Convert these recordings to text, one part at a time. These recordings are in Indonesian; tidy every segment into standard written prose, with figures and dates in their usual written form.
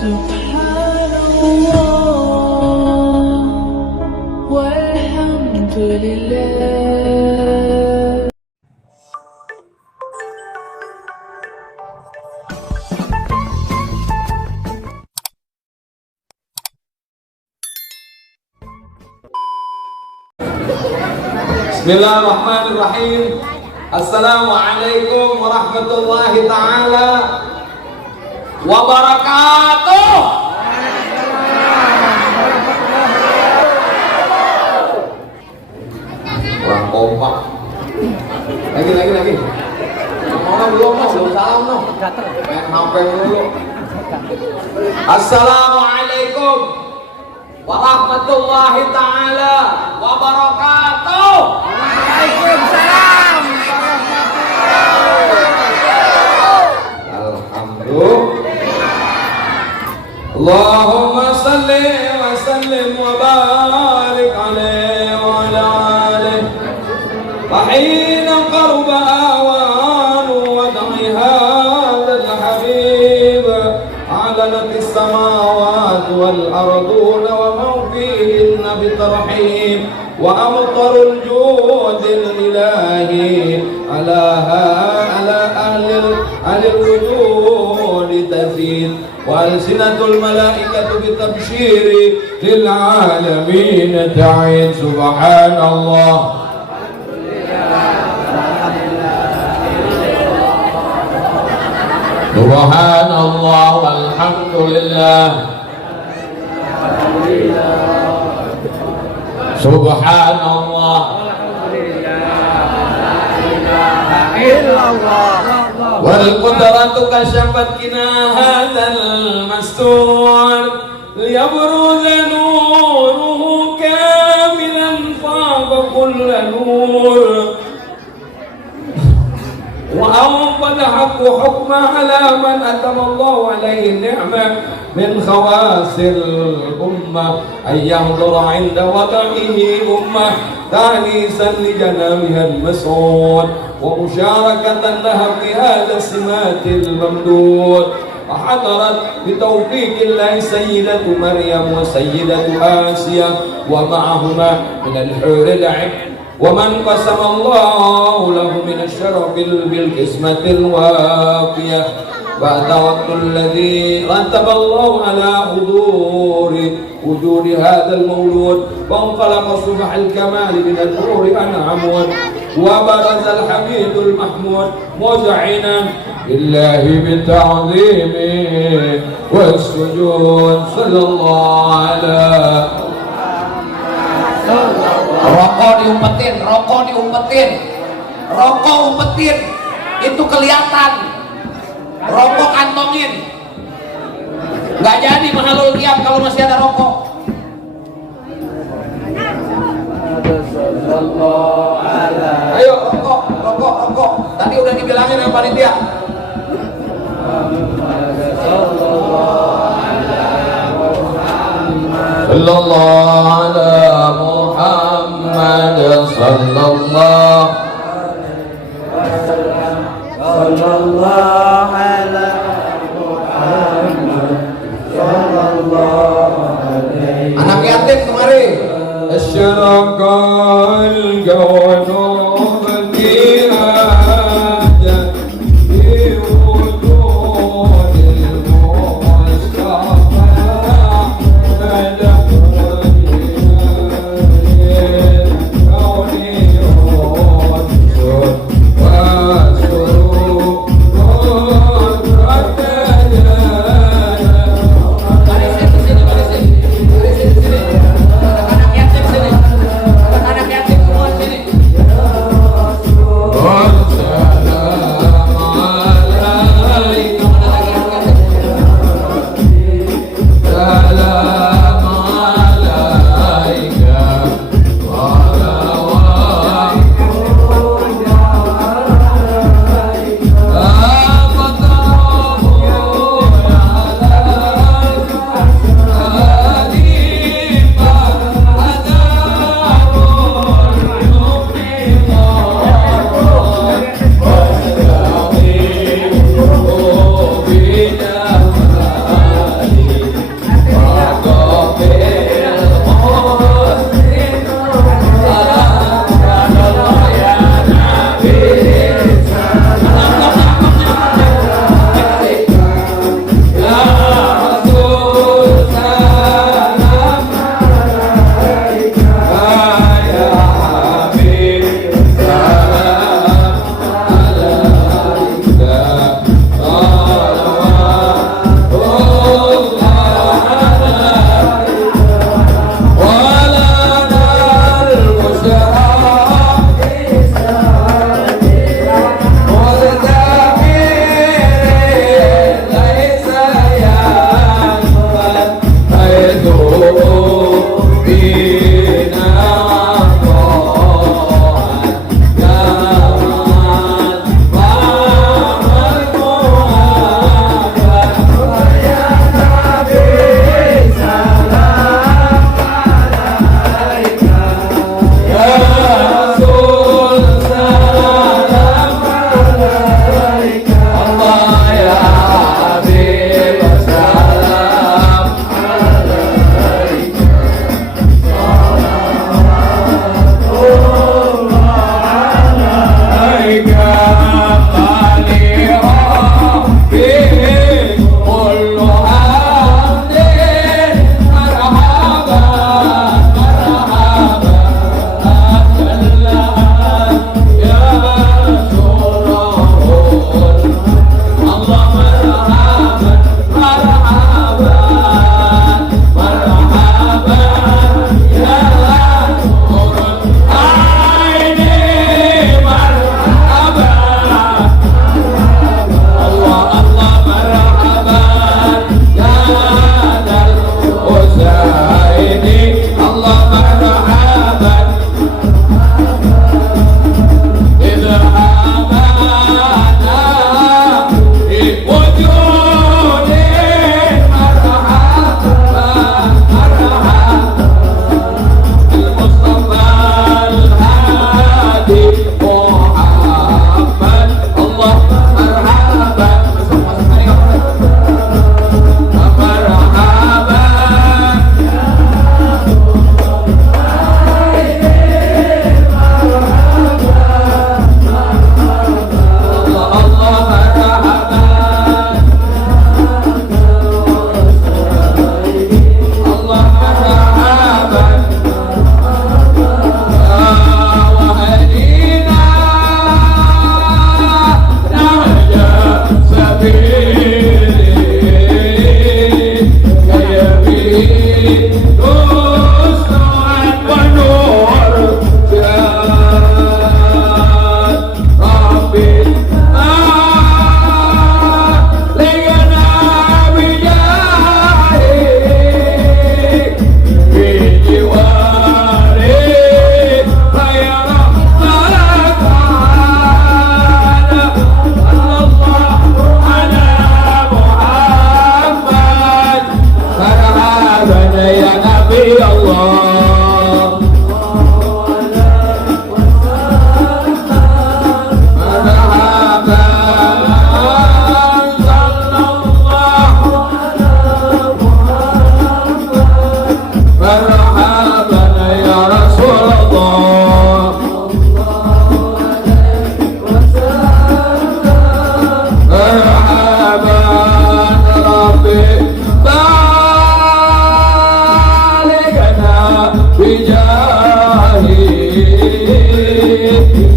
سبحان الله والحمد لله. Bismillahirrahmanirrahim. Assalamualaikum warahmatullahi ta'ala wabarakatuh. Kurang kompak. Lagi. Belum salam no. Pengen ngapain dulu. Assalamualaikum warahmatullahi ta'ala wabarakatuh. Waalaikumsalam. Alhamdulillah. Allahumma salli wa sallim wa barik alaihi wa ala alihi. Fahina qarba awanu wa da'i hadha al-habib a'lanat as-samawat wal arduna wa man fihinna bitarhib wa amtaru al-jud al-ilahi ala ahli al-wujud tafid wa alsinatul malaikatu bitabshiri lil alamin ta'in. Subhanallah Subhanallah walhamdulillah Subhanallah wal qudratu kasyafat kina hadzal mastur liyabruza nuruhu kamilan faqa kull nur وأنقذ حكمه على من أتم الله عليه النعمة من خواص الأمة أن يحضر عند وضعه أمة تعنيسا لجنابها المسعود ومشاركة لها في هذا السمات الممدود. فحضرت بتوفيق الله سيدة مريم وسيدة آسيا ومعهما من الحور العين ومن قسم الله له من الشرف بالقسمة الوافية بعد وقت الذي رتب الله على حضور وجود هذا المولود وانطلق صبح الكمال من النور أنعمون وبرز الحميد المحمود مذعنا لله بالتعظيم والسجود صلى الله على Rokok diumpetin, itu kelihatan. Rokok kantongin, nggak jadi mahalul tiap kalau masih ada rokok. Ayo rokok. Tadi udah dibilangin sama panitia. Sallallahu ala Muhammad sallallahu ala Muhammad sallallahu alaihi. Anak yatim kemari. Asyraqal qawnu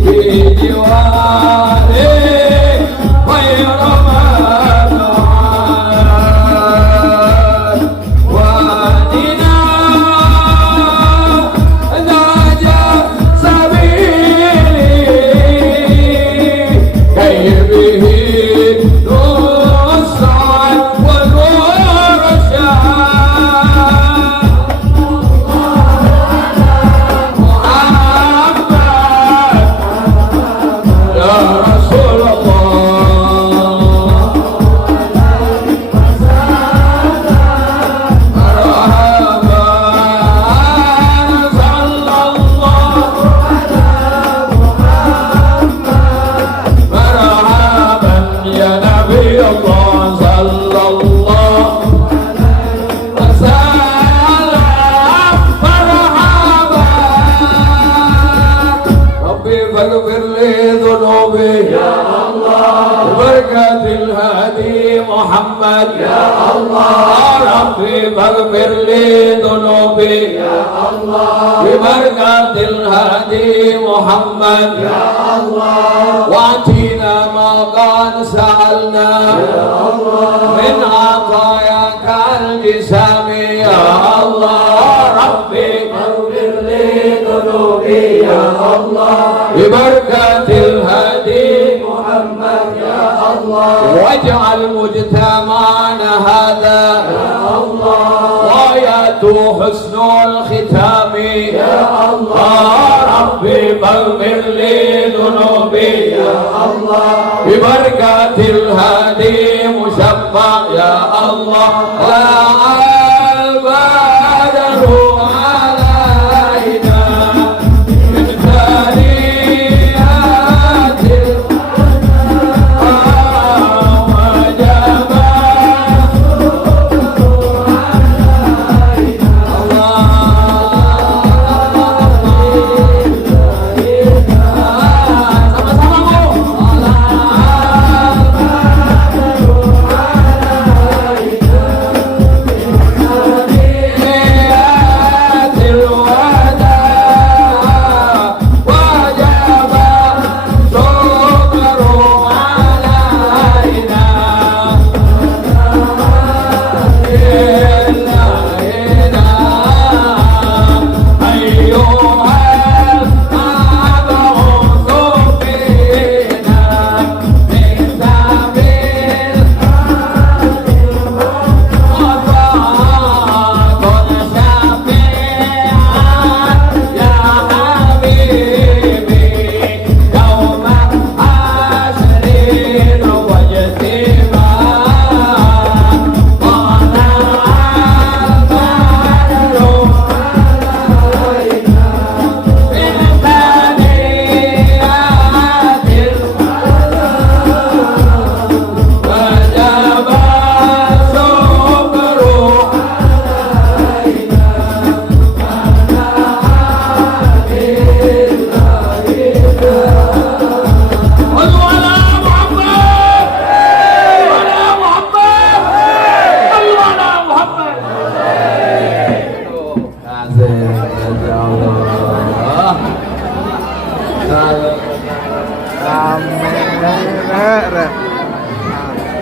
بجواره غير مدعاة وادنا نجا سبيلي كي به نسعد ونرشد يا رسول الله مرحبا صلى الله مرحبا يا نبي الله صلى الله وسلم مرحبا ربي فاغفر لي ذنوبي يا الله ببركة الهادي محمد يا الله ربي فاغفر لي ذنوبي يا الله ببركة الهادي محمد يا الله واتينا ما قد سألنا يا الله من عطاياك الجسام يا الله ربي فاغفر لي ذنوبي يا الله ببركة الهادي محمد يا الله واجعل مجتمعنا هذا يا الله غاية حسن الختام يا الله ربي فاغفر لي ذنوبي يا الله ببركة الهادي مشفع يا الله طلع البدر علينا من ثنيات وجب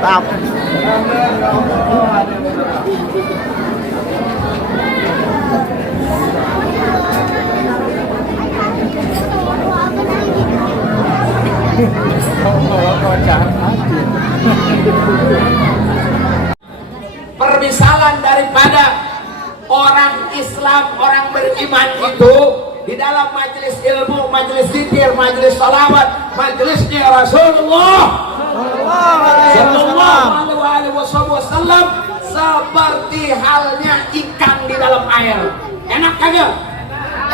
Tap. Permisalan daripada orang Islam, orang beriman itu di dalam majelis ilmu, majelis zikir, majelis salawat, majelisnya Rasulullah Sallallahu Alaihi Wasallam seperti halnya ikan di dalam air. Enak kagak?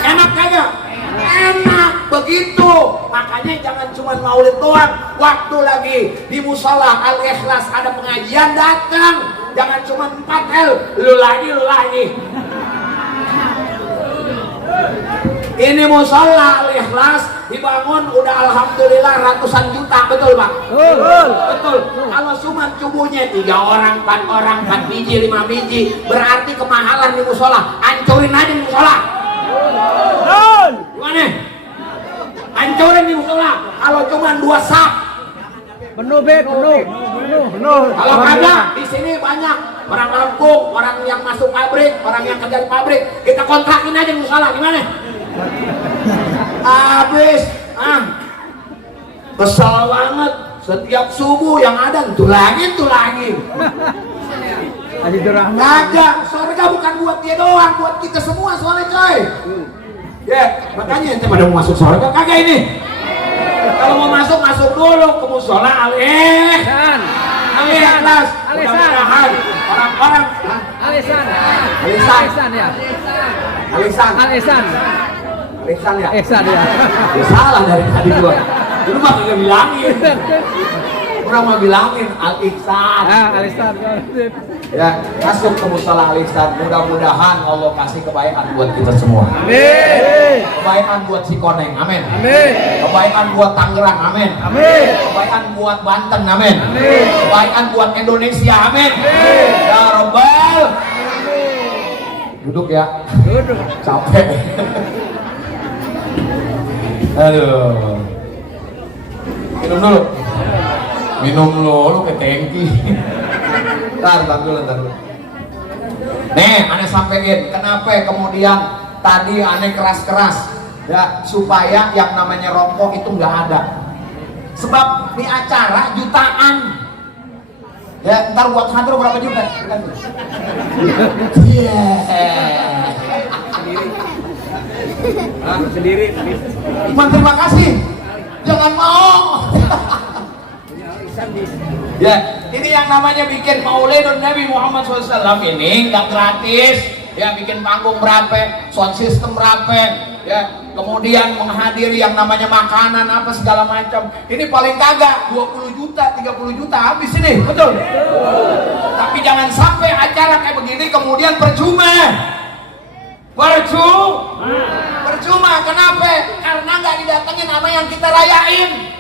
Enak kagak? Enak begitu. Makanya jangan cuma maulid doang. Waktu lagi di musola Al-Ikhlas ada pengajian, datang. Jangan cuma 4L, lu lagi. Ini musola Al-Ikhlas dibangun udah alhamdulillah ratusan juta, betul Pak? Betul. Kalau cuma cubuhnya 3 orang, 4 orang, 4 biji, 5 biji, berarti kemahalan di musola. Hancurin aja di musola. Gimana? Hancurin di musola. Kalau cuma 2 sak. Penuh, penuh. Kalau kagak, di sini banyak orang kampung, orang yang masuk pabrik, orang yang kerja di pabrik. Kita kontrakin aja musola, gimana? Habis, kesel banget. Setiap subuh yang ada itu lagi. Haji Rahman. Kagak, surga bukan buat dia doang, buat kita semua soalnya coy. Ya, makanya ente pada mau masuk surga kagak ini. Kalau mau masuk dulu ke musola Alisan. Alias, mudah-mudahan orang-orang Alisan ya. Alisan ya. Ihsan ya. Ya, salah dari tadi gua. Lu mah kagak bilangin. Orang mau bilangin Al-Ihsan. Alisan. Ya, masuk ke musola Al-Ihsan. Mudah-mudahan Allah kasih kebaikan buat kita semua. Amin. Kebaikan buat Cikoneng, amin. Amin. Kebaikan buat Tangerang, amin. Amin. Kebaikan buat Banten, amin. Amin. Kebaikan buat Indonesia, amin. Amin. Ya Rabbal. Duduk ya. Duduk. Capek. Aduh. Minum dulu. Minum lu ke tangki. Ntar dulu. Nih, aneh sampein, kenapa kemudian tadi aneh keras-keras ya, supaya yang namanya rokok itu nggak ada. Sebab di acara jutaan. Ya, ntar buat santri berapa juta? Iya. Sendiri. Iman, terima kasih. Jangan mau. Ya, ini yang namanya bikin Maulidun Nabi Muhammad SAW ini nggak gratis. Ya, bikin panggung berapa, sound system berapa, ya, kemudian menghadiri yang namanya makanan apa segala macam. Ini paling kagak 20 juta, 30 juta habis ini, betul? Tapi jangan sampai acara kayak begini kemudian percuma. Percuma, kenapa? Karena nggak didatengin sama yang kita rayain.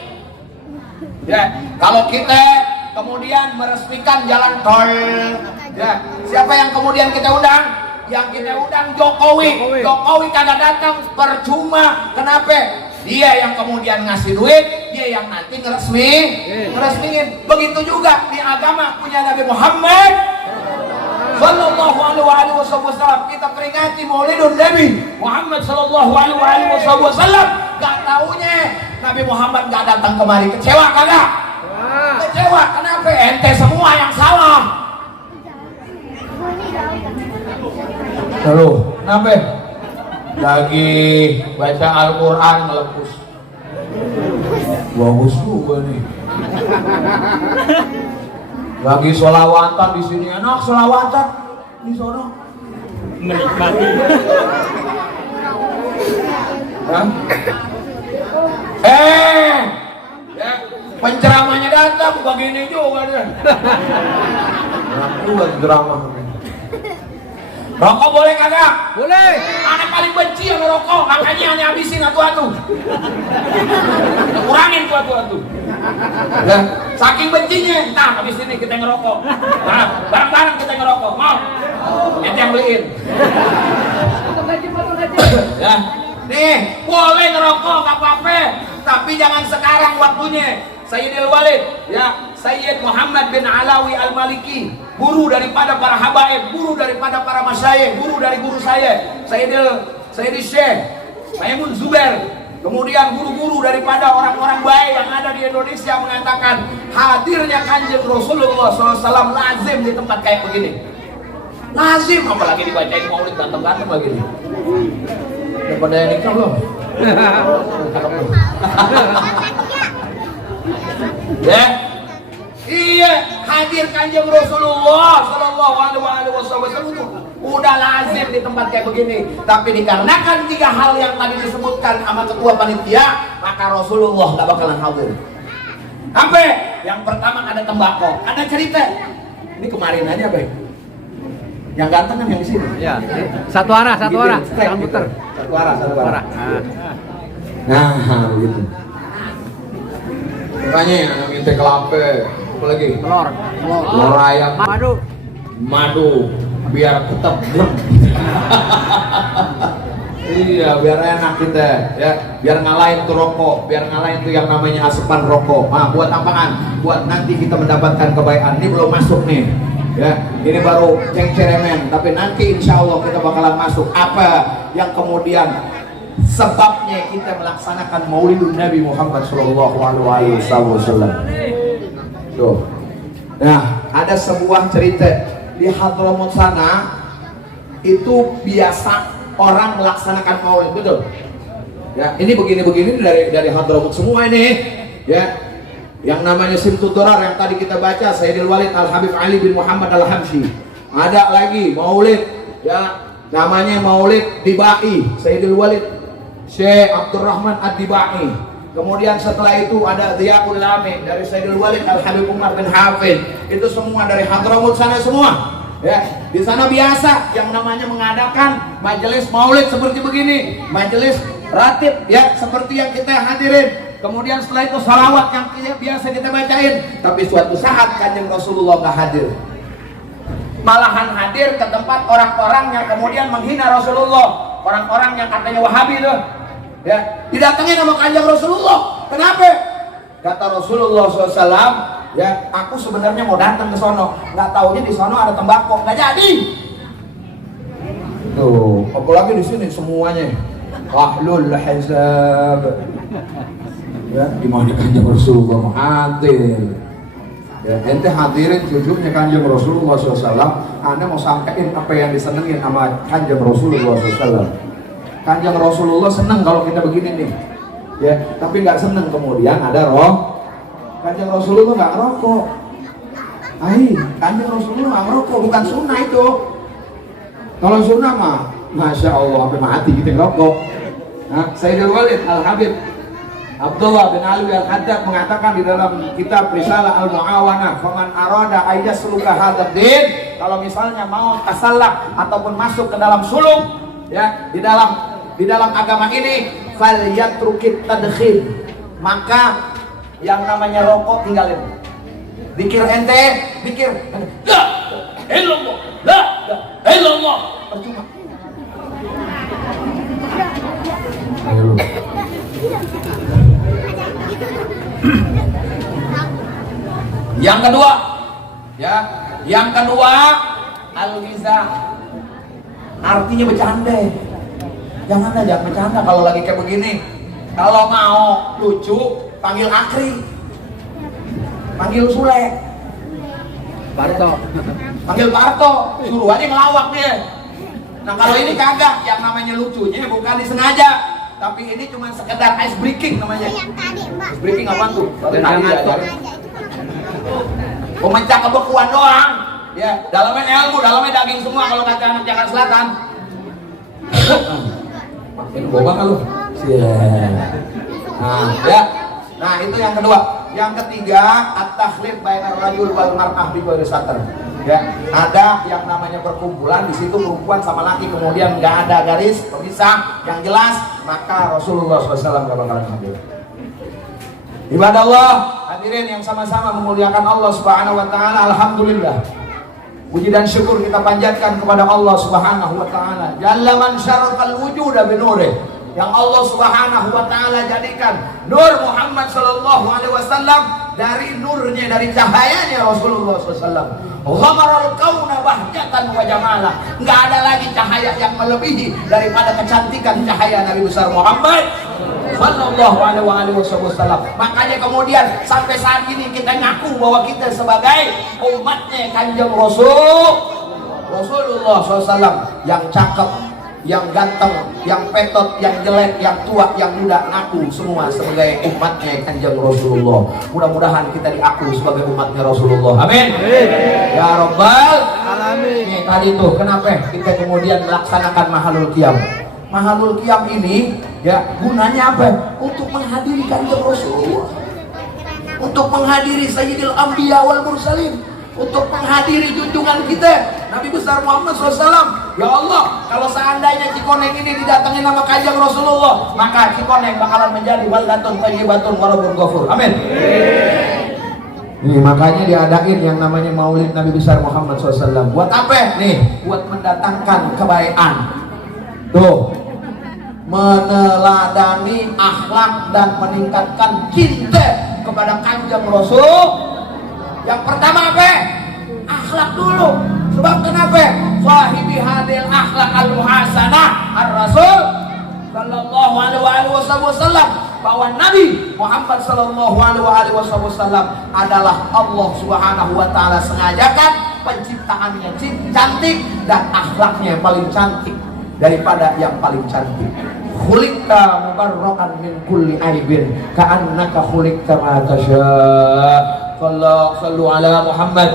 Ya, kalau kita kemudian meresmikan jalan tol, ya, siapa yang kemudian kita undang? Yang kita undang Jokowi. Jokowi kagak datang, percuma. Kenapa? Dia yang kemudian ngasih duit, dia yang nanti ngeresmiin. Begitu juga di agama punya Nabi Muhammad Sallallahu alaihi wasallam. Kita peringati Maulidun Nabi Muhammad Sallallahu alaihi wasallam. Gak taunya Nabi Muhammad gak datang kemari. Kecewa kagak? Kecewa. Kenapa? Ente semua yang salah. Lalu, kenapa? Lagi baca Al-Quran meletus. Bagus juga nih. Lagi sholawatan di sini, enak sholawatan di sono. Menikmati. Ya, penceramahnya datang begini juga dia. Nah, buat drama. Rokok boleh kagak? Boleh. Anak paling benci yang ngerokok, makanya hanya habisin atu-atu. Kurangin atu-atu. Ya, saking bencinya, nah habis ini kita ngerokok. Nah, bareng-bareng kita ngerokok. Mau? Ente yang beliin. Ya, nih boleh ngerokok gak apa-apa, tapi jangan sekarang waktunya. Sayyidil Walid, ya, Sayyid Muhammad bin Alawi Al-Maliki, guru daripada para habaib, guru daripada para masyayikh, guru dari guru saya, Sayyidil Syekh Maimun Zubair, kemudian guru-guru daripada orang-orang baik yang ada di Indonesia mengatakan hadirnya Kanjeng Rasulullah SAW lazim di tempat kayak begini. Lazim, apalagi dibacain maulid ganteng-ganteng begini. Daripada yang nikah belum? Ya, iya, hadir Kanjeng Rasulullah Sallallahu alaihi wasallam itu udah lazim di tempat kayak begini. Tapi dikarenakan 3 hal yang tadi disebutkan sama ketua panitia, maka Rasulullah gak bakalan hadir. Sampai yang pertama ada tembakau, ada cerita. Ini kemarin aja, Bang. Yang ganteng kan yang di sini. Ya, satu arah. Jangan puter. Satu arah. Nah, begitu. Makanya yang minta kelapa, apa lagi? Telur ayam, madu, biar tetap glem. Iya, biar enak kita, ya, biar ngalahin tuh rokok, biar ngalahin tuh yang namanya asupan rokok. Nah, buat apaan? Buat nanti kita mendapatkan kebaikan. Ini belum masuk nih, ya. Ini baru ceng-ceremen, tapi nanti insya Allah kita bakalan masuk. Apa yang kemudian sebabnya kita melaksanakan Maulidun Nabi Muhammad Shallallahu Alaihi Wasallam. Tuh, nah ada sebuah cerita di Hadramut sana itu biasa orang melaksanakan maulid, betul? Ya, ini begini-begini dari Hadramut semua ini, ya. Yang namanya Simtud Durar yang tadi kita baca, Sayyidil Walid Al Habib Ali bin Muhammad Al Hamsyi. Ada lagi maulid, ya, namanya Maulid Dibai, Sayyidil Walid Syekh Abdurrahman Ad-Dibai. Kemudian setelah itu ada Ziyaul Lami dari Sayyidil Walid Al Habib Umar bin Hafid. Itu semua dari Hadramut sana semua. Ya, di sana biasa yang namanya mengadakan majelis maulid seperti begini, majelis ratib, ya, seperti yang kita hadirin. Kemudian setelah itu salawat yang biasa kita bacain. Tapi suatu saat Kanjeng Rasulullah nggak hadir, malahan hadir ke tempat orang-orang yang kemudian menghina Rasulullah, orang-orang yang katanya Wahabi itu, ya, didatengin sama Kanjeng Rasulullah. Kenapa? Kata Rasulullah SAW, ya, aku sebenarnya mau datang ke sono, nggak taunya di sono ada tembakau, nggak jadi. Tuh, apalagi di sini semuanya ahlul hizab. Ya, di mana Kanjeng Rasulullah mau hadir? Ya, ente hadirin cucunya Kanjeng Rasulullah SAW. Anda mau sampaikan apa yang disenengin sama Kanjeng Rasulullah SAW. Kanjeng Rasulullah seneng kalau kita begini nih, ya, tapi nggak seneng kemudian ada roh. Kanjeng Rasulullah nggak ngerokok. Kanjeng Rasulullah nggak ngerokok, bukan sunnah itu. Kalau sunnah mah, masya Allah, sampai mati kita ngerokok. Nah, Sayyidul Walid Al Habib Abdullah bin Ali Al Haddad mengatakan di dalam kitab Risalah Al Muawanah, "Faman arada ayyasluka hadzal din", kalau misalnya mau tasallak ataupun masuk ke dalam suluk, ya, di dalam agama ini, falyatrukit tadkhil, maka yang namanya rokok tinggalin. Zikir ente, zikir la illallah, la illallah, percuma. Yang kedua, ya, yang kedua al-mizah, artinya bercanda. Jangan bercanda kalau lagi kayak begini. Kalau mau lucu, panggil Akri, panggil Sule, Parto, panggil Parto, suruh aja ngelawak dia. Nah kalau ini kagak, yang namanya lucunya bukan disengaja, tapi ini cuma sekedar ice breaking namanya. Ice breaking apa tuh? Pemecah kebekuan doang. Ya, dalamnya ilmu, dalamnya daging semua kalau kata anak Jakarta Selatan. Makin boba lu. Nah, ya. Nah, itu yang kedua. Yang ketiga, at-takhlid bainar rajul wal mar'ah bi ghairi satr. Ya, ada yang namanya perkumpulan, di situ perempuan sama laki, kemudian nggak ada garis pemisah yang jelas, maka Rasulullah SAW nggak bakalan hadir. Ibadah Allah, hadirin yang sama-sama memuliakan Allah Subhanahu wa taala, alhamdulillah. Puji dan syukur kita panjatkan kepada Allah Subhanahu wa taala. Jalla man syarafal wujuda bi nurih. Yang Allah Subhanahu wa taala jadikan nur Muhammad sallallahu alaihi wasallam dari nurnya, dari cahayanya Rasulullah SAW. Ghamarul kauna bahjatan wa jamala. Enggak ada lagi cahaya yang melebihi daripada kecantikan cahaya Nabi besar Muhammad sallallahu alaihi wasallam. Makanya kemudian sampai saat ini kita ngaku bahwa kita sebagai umatnya Kanjeng Rasulullah SAW, yang cakep, yang ganteng, yang petot, yang jelek, yang tua, yang muda, ngaku semua sebagai umatnya Kanjeng Rasulullah. Mudah-mudahan kita diaku sebagai umatnya Rasulullah. Amin. Ya Rabbal Alamin. Nih tadi tuh kenapa kita kemudian melaksanakan Mahalul Qiyam? Mahalul Qiyam ini, ya, gunanya apa? Untuk menghadiri Kanjeng Rasulullah, untuk menghadiri Sayyidil Anbiya wal Mursalin, untuk menghadiri junjungan kita Nabi besar Muhammad SAW. Ya Allah, kalau seandainya Cikoneng ini didatengin nama Kanjeng Rasulullah, maka Cikoneng bakalan menjadi baldatun thayyibatun wa rabbun ghafur. Amin. Ini makanya diadain yang namanya Maulid Nabi besar Muhammad SAW. Buat apa? Nih, buat mendatangkan kebaikan. Tuh, meneladani akhlak dan meningkatkan cinta kepada Kanjeng Rasul. Yang pertama apa? Akhlak dulu. Sebab kenapa? Sahibi hadil akhlak al-muhasanah ar-Rasul sallallahu alaihi wasallam, bahwa Nabi Muhammad sallallahu alaihi wasallam adalah Allah Subhanahu wa taala sengajakan penciptaannya cantik dan akhlaknya yang paling cantik daripada yang paling cantik. Khuliqta mubarra'an min kulli aibin ka'annaka khuliqta ma tasya'. Sallu ala Muhammad.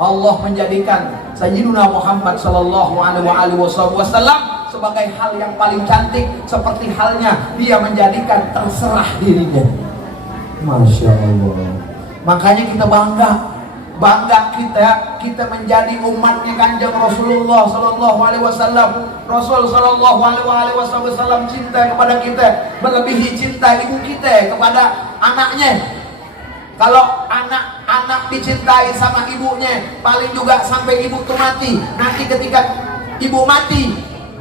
Allah menjadikan Sayyiduna Muhammad sallallahu alaihi wasallam sebagai hal yang paling cantik, seperti halnya dia menjadikan terserah dirinya. Masya Allah. Makanya kita bangga kita menjadi umatnya Kanjeng Rasulullah sallallahu alaihi wasallam. Rasul sallallahu alaihi wasallam cinta kepada kita melebihi cinta ibu kita kepada anaknya. Kalau anak dicintai sama ibunya, paling juga sampai ibu tuh mati. Nanti ketika ibu mati,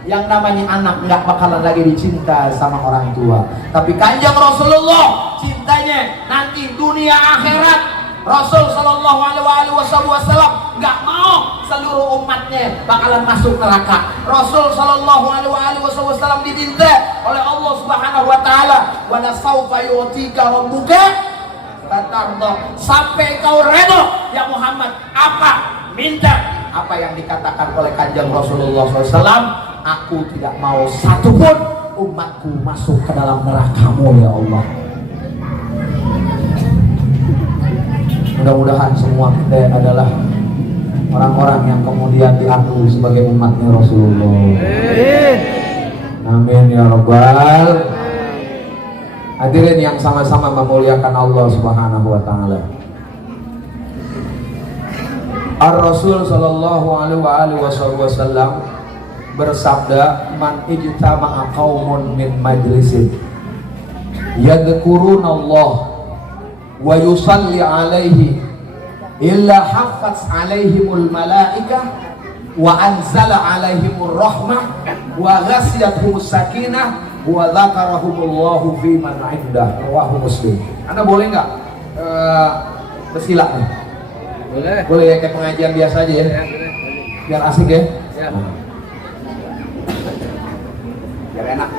yang namanya anak nggak bakalan lagi dicinta sama orang tua. Tapi Kanjeng Rasulullah cintanya nanti dunia akhirat. Rasul sallallahu alaihi wasallam nggak mau seluruh umatnya bakalan masuk neraka. Rasul sallallahu alaihi wasallam dicinta oleh Allah Subhanahu wa taala. Wa la saufa yu'tika rabbuka fatarda. Sampai kau reda ya Muhammad, apa? Minta apa yang dikatakan oleh Kanjeng Rasulullah SAW. Aku tidak mau satupun umatku masuk ke dalam neraka-Mu ya Allah. Mudah-mudahan semua kita adalah orang-orang yang kemudian diakui sebagai umatnya Rasulullah. Amin ya Rabbal. Hadirin yang sama-sama memuliakan Allah Subhanahu wa taala. Ar-Rasul sallallahu alaihi wasallam bersabda, "Man ijtama'a qaumun min majlisin yadhkuruna Allah wa yusalli alaihi illa haffaz alaihimul malaikah wa anzala alaihimur rahmah wa ghasiyatuhumus sakinah wa dzakarahumullahu fi man 'indah." Rawahu Muslim. Anda boleh nggak bersilat nih? Boleh ya, kayak pengajian biasa aja ya. Biar asik ya. Biar enak.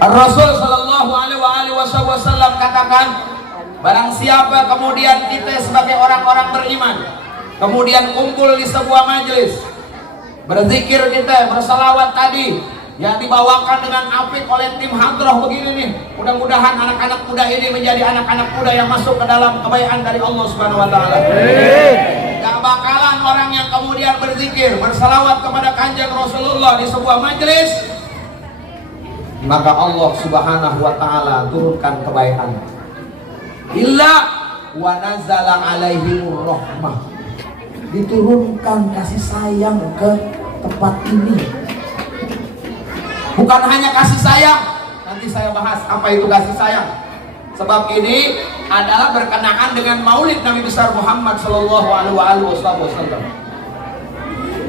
Rasul sallallahu alaihi wasallam katakan, barang siapa kemudian kita sebagai orang-orang beriman kemudian kumpul di sebuah majelis, berzikir kita, bersalawat tadi yang dibawakan dengan apik oleh tim hadroh begini nih. Mudah-mudahan anak-anak muda ini menjadi anak-anak muda yang masuk ke dalam kebaikan dari Allah Subhanahu wa taala. Gak bakalan orang yang kemudian berzikir, bersalawat kepada Kanjeng Rasulullah di sebuah majelis, maka Allah Subhanahu wa taala turunkan kebaikan. Illa wa nazala alaihimur rahmah. Diturunkan kasih sayang ke tempat ini. Bukan hanya kasih sayang, nanti saya bahas apa itu kasih sayang. Sebab ini adalah berkenaan dengan Maulid Nabi besar Muhammad sallallahu alaihi wasallam.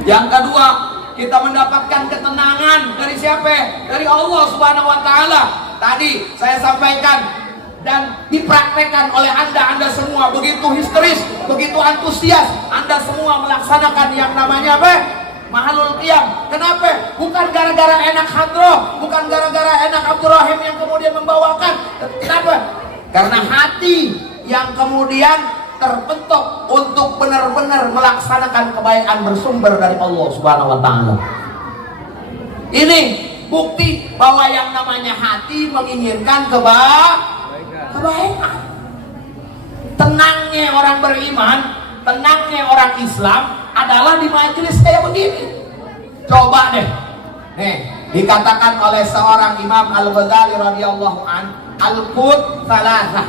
Yang kedua, kita mendapatkan ketenangan dari siapa? Dari Allah Subhanahu wa taala. Tadi saya sampaikan dan dipraktekkan oleh Anda semua begitu histeris, begitu antusias. Anda semua melaksanakan yang namanya apa? Mahalul Qiyam. Kenapa? Bukan gara-gara enak hadroh, bukan gara-gara enak Abdurrahim yang kemudian membawakan. Kenapa? Karena hati yang kemudian terbentuk untuk benar-benar melaksanakan kebaikan bersumber dari Allah Subhanahu wa taala. Ini bukti bahwa yang namanya hati menginginkan kebaikan. Tenangnya orang beriman, tenangnya orang Islam adalah di majelis kayak begini. Coba deh. Nih, dikatakan oleh seorang Imam Al-Ghazali radhiyallahu an, al-qut salasah.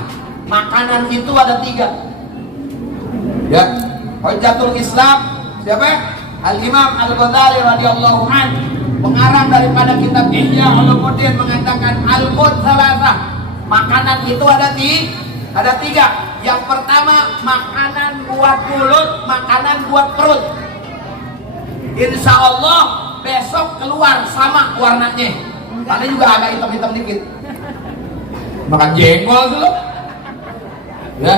Makanan itu ada 3. Ya, Hujjatul Islam siapa? Al-Imam Al-Ghazali radhiyallahu an, pengarang daripada kitab Ihya Ulumuddin, mengatakan al-qut salasah. Makanan itu ada Ada 3. Yang pertama, makanan buat mulut, makanan buat perut. Insya Allah besok keluar sama warnanya. Karena juga agak hitam-hitam dikit. Makan jengkol dulu. Ya.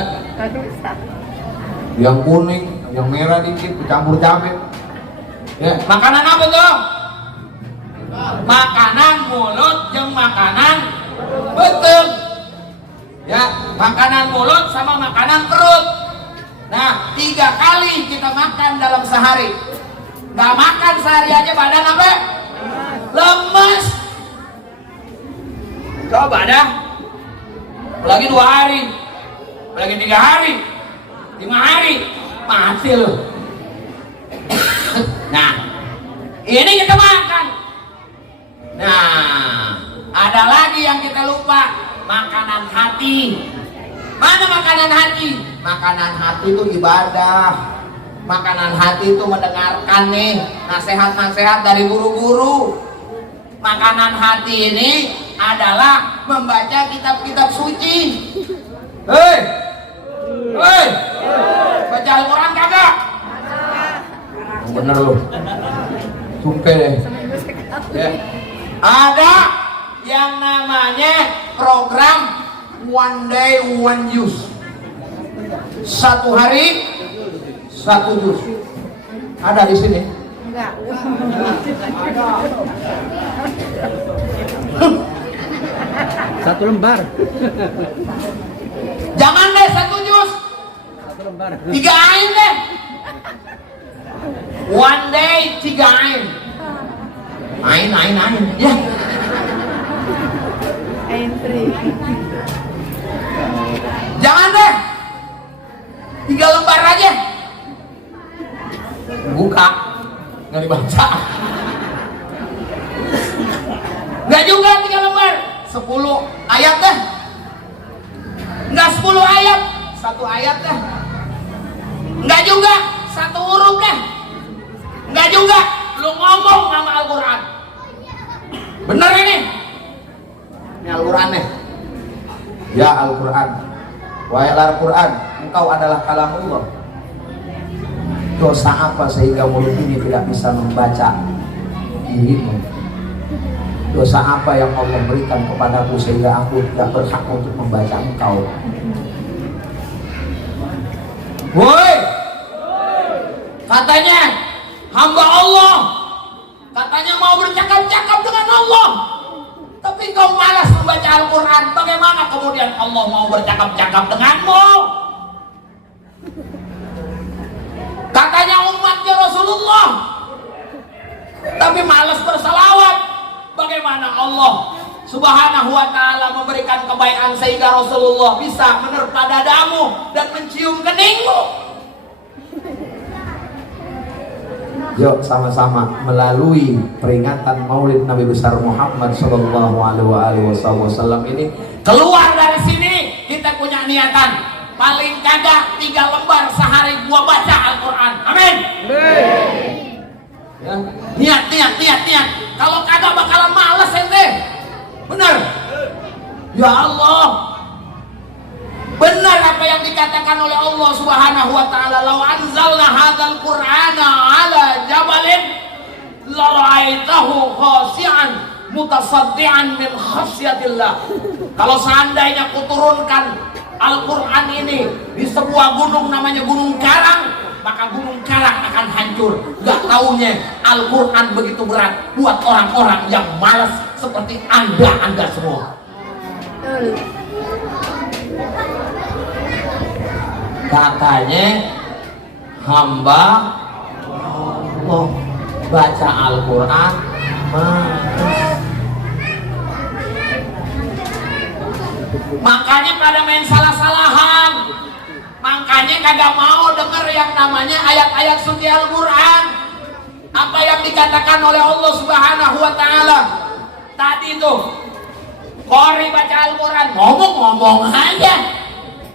Yang kuning, yang merah dikit, campur cabai. Ya. Makanan apa tuh? Makanan mulut yang makanan betul. Ya, makanan mulut sama makanan perut. Nah, 3 kali kita makan dalam sehari. Nggak makan sehari aja badan apa? Lemes. Coba dah. Lagi 2 hari, lagi 3 hari, 5 hari, mati loh. Nah, ini kita makan. Nah, ada lagi yang kita lupa, makanan hati. Mana makanan hati? Makanan hati itu ibadah. Makanan hati itu mendengarkan nih nasihat-nasihat dari guru-guru. Makanan hati ini adalah membaca kitab-kitab suci. Hei, hei, baca Al-Quran kagak? Bener loh, sumpah deh. Ya. Ada yang namanya program One Day One Use. 1 hari 1 juz. Ada di sini? Enggak. 1 lembar. Jangan deh 1 juz. 1 lembar. 3 ain deh. One day 3 ain. Ain. Ya. Ain 3. Jangan deh. 3 lembar aja. Buka, nggak dibaca. Nggak juga 3 lembar, 10 ayat deh. Nggak 10 ayat, 1 ayat deh. Nggak juga 1 huruf deh. Nggak juga lu ngomong nama Al-Quran. Bener ini? Ini Al-Quran nih. Ya Al-Quran, wahai Al-Quran, engkau adalah kalamullah. Dosa apa sehingga mulut ini tidak bisa membaca dirimu? Dosa apa yang Allah berikan kepadaku sehingga aku tidak berhak untuk membaca engkau? Woi, katanya hamba Allah, katanya mau bercakap-cakap dengan Allah, tapi kau malas membaca Al-Quran. Bagaimana kemudian Allah mau bercakap-cakap denganmu? Katanya umatnya Rasulullah, tapi malas bersalawat. Bagaimana Allah Subhanahu wa ta'ala memberikan kebaikan sehingga Rasulullah bisa menerpa dadamu dan mencium keningmu? Yuk sama-sama melalui peringatan Maulid Nabi besar Muhammad sallallahu alaihi wasallam ini keluar dari sini kita punya niatan paling kagak 3 lembar sehari gua baca Al-Quran. Amin. Ya, niat. Kalau kagak bakalan males ente. Bener. Ya Allah. Benar apa yang dikatakan oleh Allah Subhanahu wa taala, "Lau anzalna hadzal Qur'ana 'ala jabalin la ra'aitahu khashi'an mutasaddian min khasyatillah." Kalau seandainya kuturunkan Al-Quran ini di sebuah gunung namanya Gunung Karang, maka Gunung Karang akan hancur. Gak taunya Al-Quran begitu berat buat orang-orang yang malas seperti anda semua. Katanya hamba Allah baca Al-Quran makanya pada main salah-salahan, makanya kagak mau denger yang namanya ayat-ayat suci Al-Quran. Apa yang dikatakan oleh Allah Subhanahu wa ta'ala tadi tuh, Qori baca Al-Quran, ngomong-ngomong aja.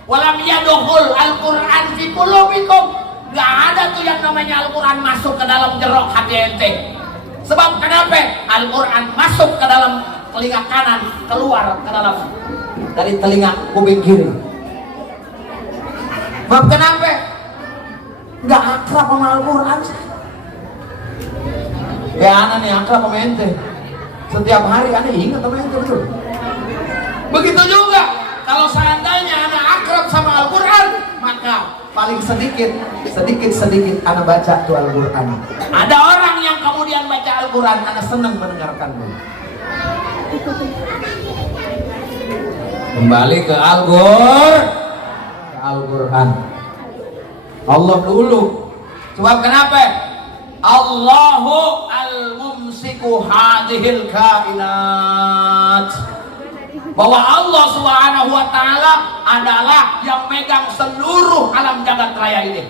Walam yadkhul Al-Quran fi qulubikum. Gak ada tuh yang namanya Al-Quran masuk ke dalam jerok hati ente. Sebab kenapa? Al-Quran masuk ke dalam telinga kanan, keluar ke dalam dari telinga kuping kiri. Sebab kenapa? Nggak akrab sama Al-Quran. Ya anak nih akrab sama ente. Setiap hari anak ingat sama ente, betul. Begitu juga kalau seandainya anak akrab sama Al-Quran, maka paling sedikit anak baca tuh Al-Quran. Ada orang yang kemudian baca Al-Quran, anak senang mendengarkannya. Kembali ke Al-Quran. Allah dulu. Sebab kenapa? Allahu al-mumsiku hadhil kainat. Bahwa Allah Subhanahu wa taala adalah yang megang seluruh alam jagat raya ini.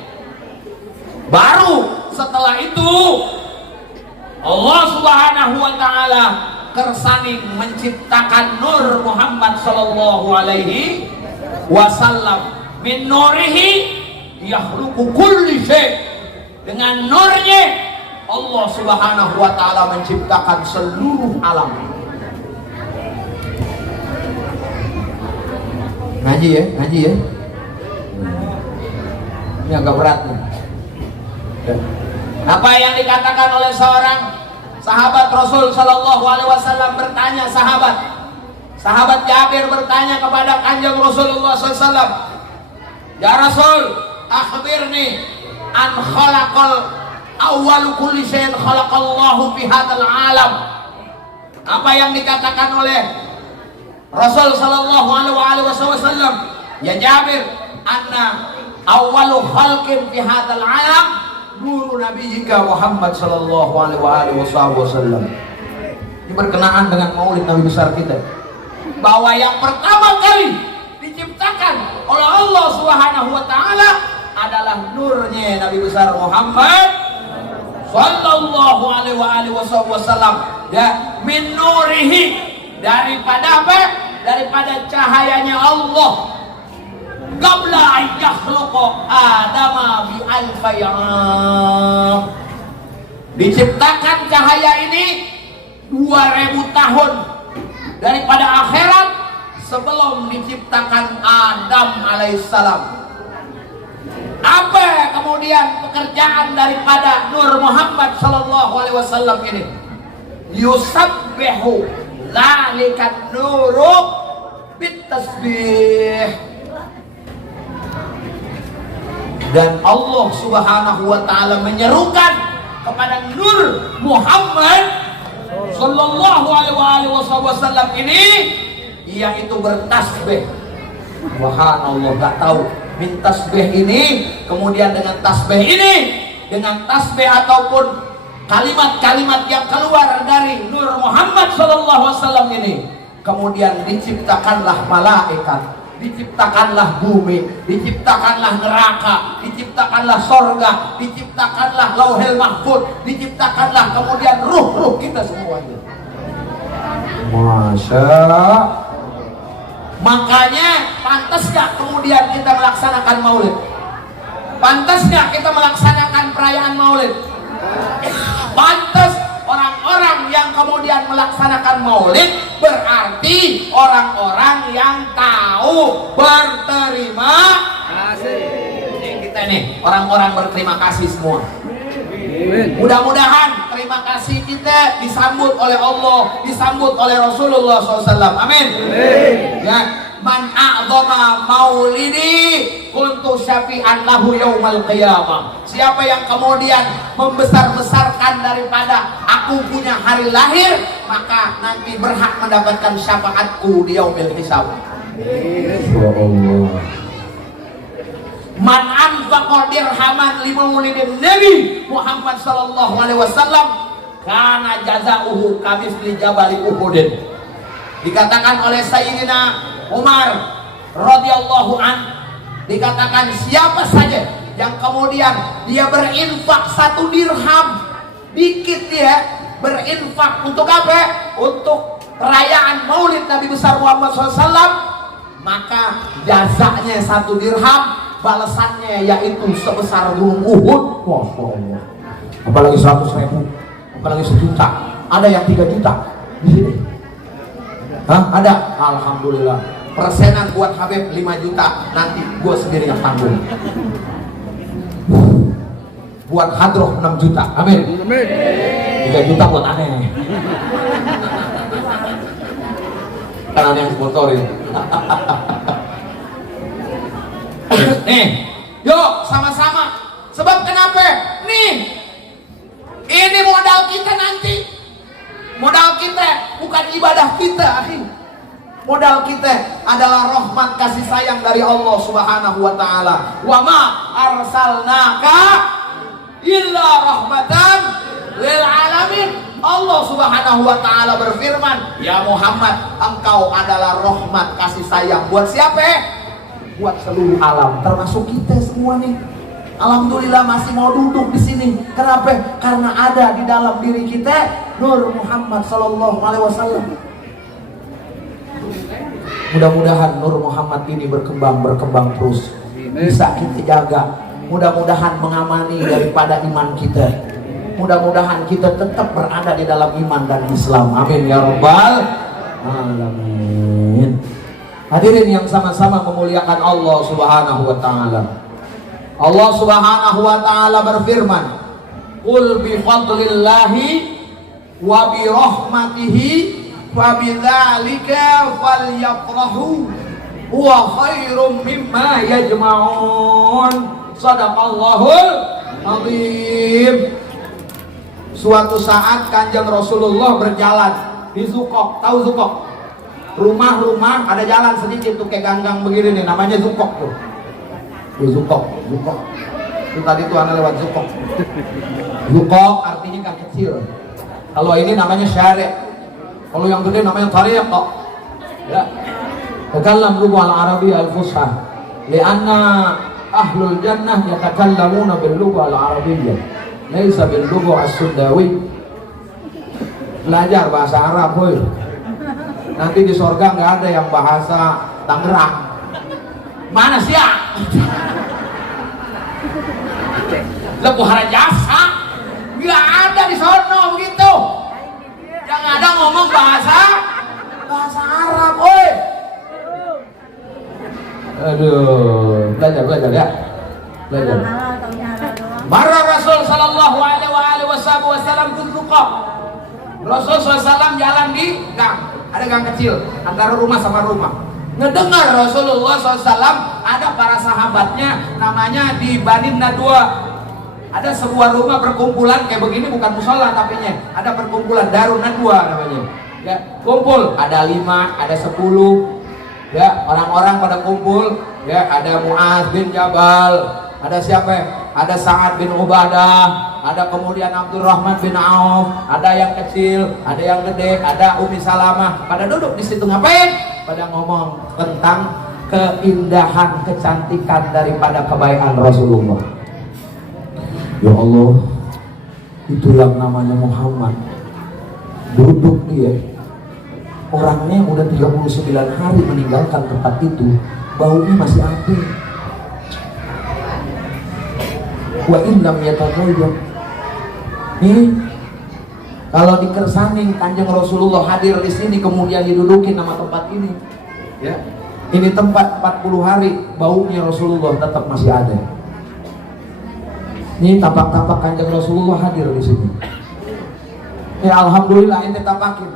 Baru setelah itu Allah Subhanahu wa taala kersani menciptakan Nur Muhammad sallallahu alaihi wasallam. Min nurihi yakhluqu kulli syai'. Dengan nurnya Allah Subhanahu wa taala menciptakan seluruh alam. Ngaji ya. Ini agak berat nih. Apa yang dikatakan oleh seorang sahabat Rasul sallallahu alaihi wasallam bertanya, sahabat Jabir bertanya kepada Kanjeng Rasulullah SAW, "Ya Rasul, akhbirni an khalaqal awwalu kulli syai'in khalaqallahu fi hadzal alam." Apa yang dikatakan oleh Rasul sallallahu alaihi wasallam, "Ya Jabir, anna awwalu khalqin fi hadzal alam nuru nabiyyika Muhammad sallallahu alaihi wasallam." Ini berkenaan dengan maulid Nabi besar kita, bahwa yang pertama kali diciptakan oleh Allah Subhanahu wa taala adalah nurnya Nabi besar Muhammad sallallahu alaihi wasallam. Ya, min nurihi, daripada apa? Daripada cahayanya Allah. Qabla an yakhluqa Adama bi alfayam. Diciptakan cahaya ini 2000 tahun daripada akhirat, sebelum diciptakan Adam alaihissalam. Apa kemudian pekerjaan daripada Nur Muhammad sallallahu alaihi wasallam ini? Yusabbihu dzalikan nuru bitasbih. Dan Allah Subhanahu wa taala menyerukan kepada Nur Muhammad sallallahu alaihi wasallam ini, yaitu bertasbih. Subhanallah, gak tahu min tasbih ini, kemudian dengan tasbih ini, dengan tasbih ataupun kalimat-kalimat yang keluar dari Nur Muhammad sallallahu alaihi wasallam ini, kemudian diciptakanlah malaikat, diciptakanlah bumi, diciptakanlah neraka, diciptakanlah sorga, diciptakanlah lauhil mahfud, diciptakanlah kemudian ruh-ruh kita semuanya. Masya. Makanya pantas gak kemudian kita melaksanakan maulid? Pantas gak kita melaksanakan perayaan maulid? Pantas. Orang-orang yang kemudian melaksanakan maulid berarti orang-orang yang tahu berterima kasih. Kita nih orang-orang berterima kasih semua. Mudah-mudahan terima kasih kita disambut oleh Allah, disambut oleh Rasulullah SAW. Amin. Ya, man a'zama maulidi kuntu syafi'an lahu yaumal qiyamah. Siapa yang kemudian membesar-besarkan daripada aku punya hari lahir, maka nanti berhak mendapatkan syafaatku di yaumil hisab. Insyaallah. Man anfaqa dirhaman li maulidin Nabi Muhammad sallallahu alaihi wasallam kana jazaohu kamitsli jabal Uhud. Dikatakan oleh Sayyidina Umar radhiyallahu an, dikatakan siapa saja yang kemudian dia berinfak 1 dirham, dikit dia berinfak untuk apa? Untuk perayaan maulid Nabi besar Muhammad SAW, maka jazanya 1 dirham, balasannya yaitu sebesar gunung Uhud. Masya Allah. Apalagi 100.000, apalagi 1 juta, ada yang 3 juta di sini. Hah? Ada? Alhamdulillah. persenan buat Habib 5 juta, nanti gue sendiri yang tanggung. Buat hadroh 6 juta, amin. 3 juta buat aneh. Kan aneh yang sponsorin. Nih, yuk sama-sama. Sebab kenapa? Nih, ini modal kita nanti. Modal kita bukan ibadah kita, akhi. Modal kita adalah rahmat kasih sayang dari Allah Subhanahu wa taala. Wa ma arsalnaka illa rahmatan lil alamin. Allah Subhanahu wa taala berfirman, "Ya Muhammad, engkau adalah rahmat kasih sayang buat siapa? Buat seluruh alam, termasuk kita semua nih." Alhamdulillah masih mau duduk di sini. Kenapa? Karena ada di dalam diri kita Nur Muhammad sallallahu alaihi wasallam. Mudah-mudahan Nur Muhammad ini berkembang terus. Bisa kita jaga. Mudah-mudahan mengamani daripada iman kita. Mudah-mudahan kita tetap berada di dalam iman dan Islam. Amin ya rabbal alamin. Hadirin yang sama-sama memuliakan Allah Subhanahu wa taala. Allah Subhanahu wa taala berfirman, "Qul bi fadlillahi wa bi rahmatihi fa bidzalika falyafrahu huwa khairum mimma yajma'un." Shadaqallahul azim. Suatu saat Kanjeng Rasulullah berjalan di Zukok. Tahu Zukok? Rumah-rumah ada jalan sedikit tuh kayak ganggang begini nih, namanya Zukok tuh. Zukok. Itu tadi tuh anak lewat Zukok. Zukok artinya kan kecil. Kalau ini namanya syari'. Kalau yang gede namanya tariq. Ya. Takallam lugha al-arabiyyah al-fusha. Lianna ahlul jannah yatakallamuna bil lugha al-arabiyyah. Laisa bil lugha as-sundawi. Belajar bahasa Arab, boy. Nanti di sorga nggak ada yang bahasa Tangerang. Mana sih ya? Lebu hara jasa nggak ada di sono begitu. Yang ada ngomong bahasa Arab, oi. Aduh, belajar ya. Belajar. Marra Rasul sallallahu alaihi wasallam tuntuqa. Rasul SAW jalan di gang. Ada gang kecil antara rumah sama rumah. Ngedengar Rasulullah SAW ada para sahabatnya namanya di Bani Nadwa. Ada sebuah rumah perkumpulan kayak begini, bukan musola tapinya. Ada perkumpulan Darun Nadwa namanya. Ya, kumpul ada 5, ada 10. Ya, orang-orang pada kumpul. Ya, ada Mu'adz bin Jabal, ada siapa? Ada Sa'ad bin Ubadah, ada kemudian Abdurrahman bin Auf, ada yang kecil, ada yang gede, ada Umi Salamah. Pada duduk di situ ngapain? Pada ngomong tentang keindahan, kecantikan daripada kebaikan Rasulullah. Ya Allah, itulah namanya Muhammad. Duduk dia, orangnya udah 39 hari meninggalkan tempat itu, baunya masih ada. Wa illam yataghayyar. Nih, kalau dikersaning Kanjeng Rasulullah hadir di sini kemudian didudukin nama tempat ini, ya. Ini tempat 40 hari baunya Rasulullah tetap masih ada. Ini tapak-tapak Kanjeng Rasulullah hadir di sini. Ya alhamdulillah ini tapakin.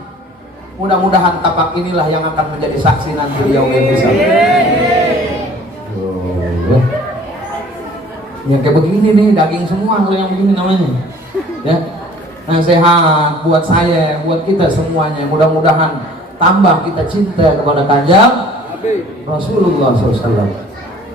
Mudah-mudahan tapak inilah yang akan menjadi saksi nanti di yaumil hisab. Yang kayak begini nih, daging semua kalau yang begini namanya. Ya. Nah, sehat buat saya, buat kita semuanya. Mudah-mudahan tambah kita cinta kepada Kanjeng Rasulullah SAW.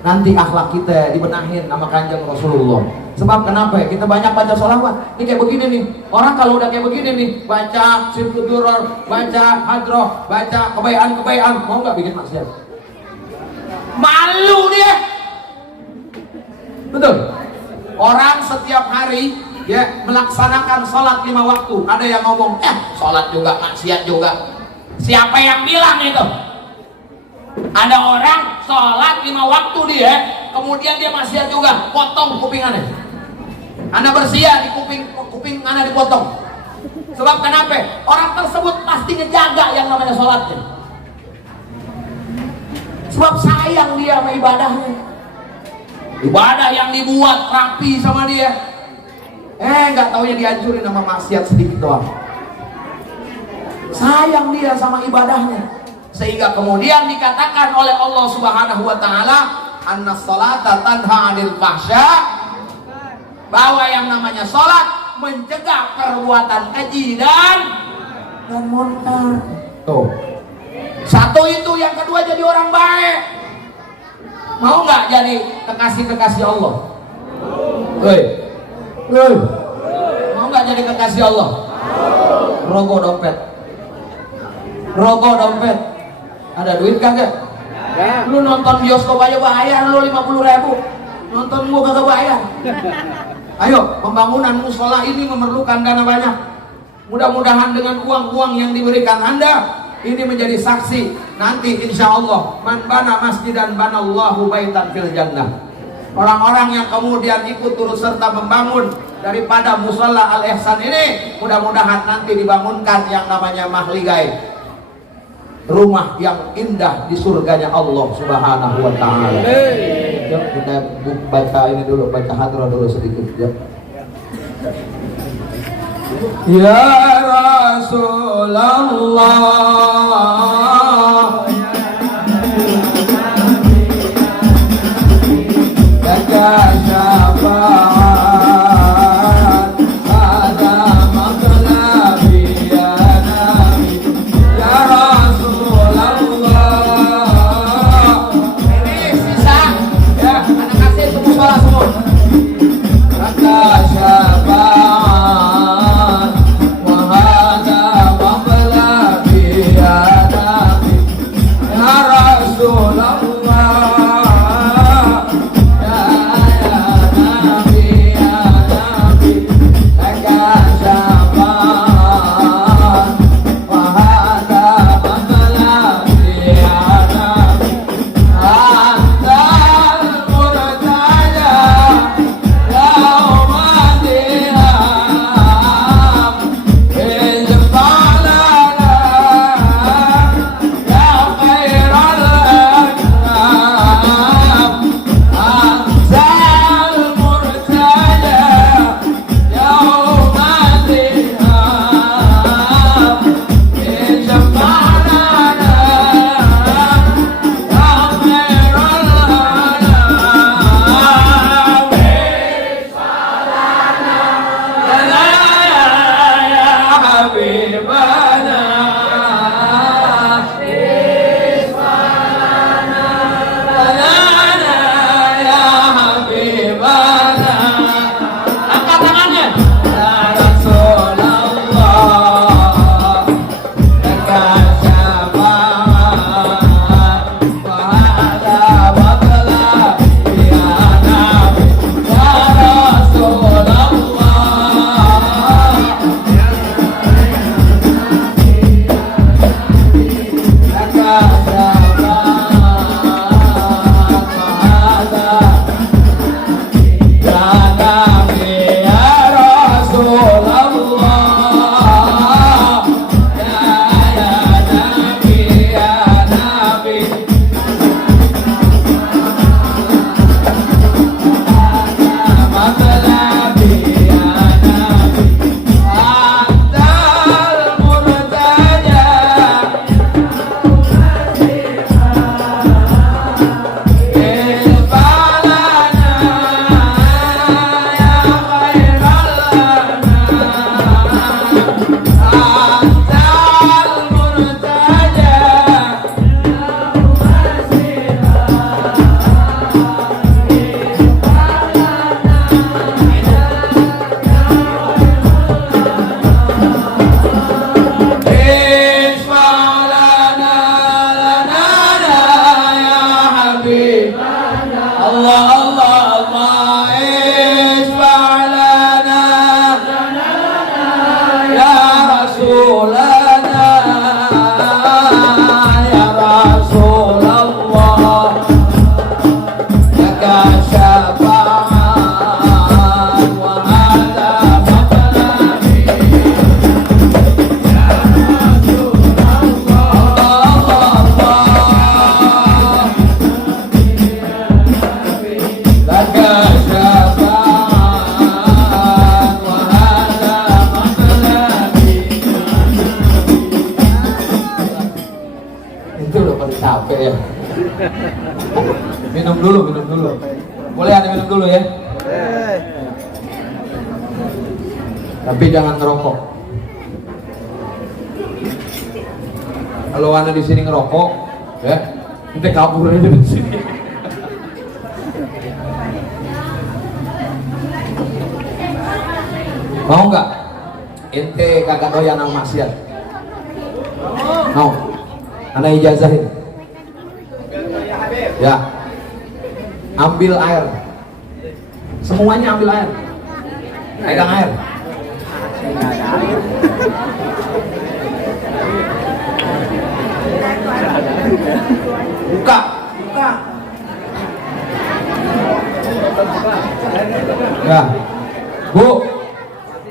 Nanti akhlak kita dibenahin sama Kanjeng Rasulullah. Sebab kenapa? Kita banyak baca sholawat. Ini kayak begini nih. Orang kalau udah kayak begini nih, baca sirkut duror, baca hadroh, baca kebaikan, mau nggak bikin maksiat? Malu dia. Betul. Orang setiap hari ya melaksanakan sholat 5 waktu. Ada yang ngomong, sholat juga maksiat juga. Siapa yang bilang itu? Ada orang sholat 5 waktu dia, kemudian dia maksiat juga. Potong kupingannya. Anda bersia di kuping Anda dipotong. Sebab kenapa? Orang tersebut pasti ngejaga yang namanya sholatnya. Sebab sayang dia sama ibadahnya. Ibadah yang dibuat rapi sama dia, nggak taunya dihancurin sama maksiat sedikit doang. Sayang dia sama ibadahnya, sehingga kemudian dikatakan oleh Allah Subhanahu wa taala, annas salata tanha 'anil fahsya, bahwa yang namanya salat mencegah perbuatan keji dan munkar. Tuh. Satu itu, yang kedua jadi orang baik. Mau nggak jadi kekasih Allah? Woi. Mau nggak jadi kekasih Allah? Rogo dompet. Ada duit kagak? Ya. Lu nonton bioskop aja bayar lu 50.000. Nonton gua kagak bayar. Ayo, pembangunan musola ini memerlukan dana banyak. Mudah-mudahan dengan uang-uang yang diberikan Anda ini menjadi saksi nanti insya Allah, man bana masjidan banallahu baitan fil jannah. Orang-orang yang kemudian ikut turut serta membangun daripada musola Al Ihsan ini, mudah-mudahan nanti dibangunkan yang namanya mahligai, rumah yang indah di surganya Allah Subhanahu wa taala. Yuk kita baca ini dulu, baca hadrah dulu sedikit ya. Ya Rasulullah, jaga syafaat pada maghnabi ya Nabi. Ya Rasulullah, ini sisa ya, anak kasih itu musola semua. Jaga syafaat wahada maghnabi ya Nabi. Minum dulu. Boleh ada minum dulu ya. Tapi jangan ngerokok. Kalau anda di sini ngerokok, ya, ente kabur aja di sini. Mau nggak? Ente kagak doyan sama maksiat. Mau? Anda ijazahin. Ya. Ambil air. Semuanya ambil air. Pegang air. Buka. Ya. Bu,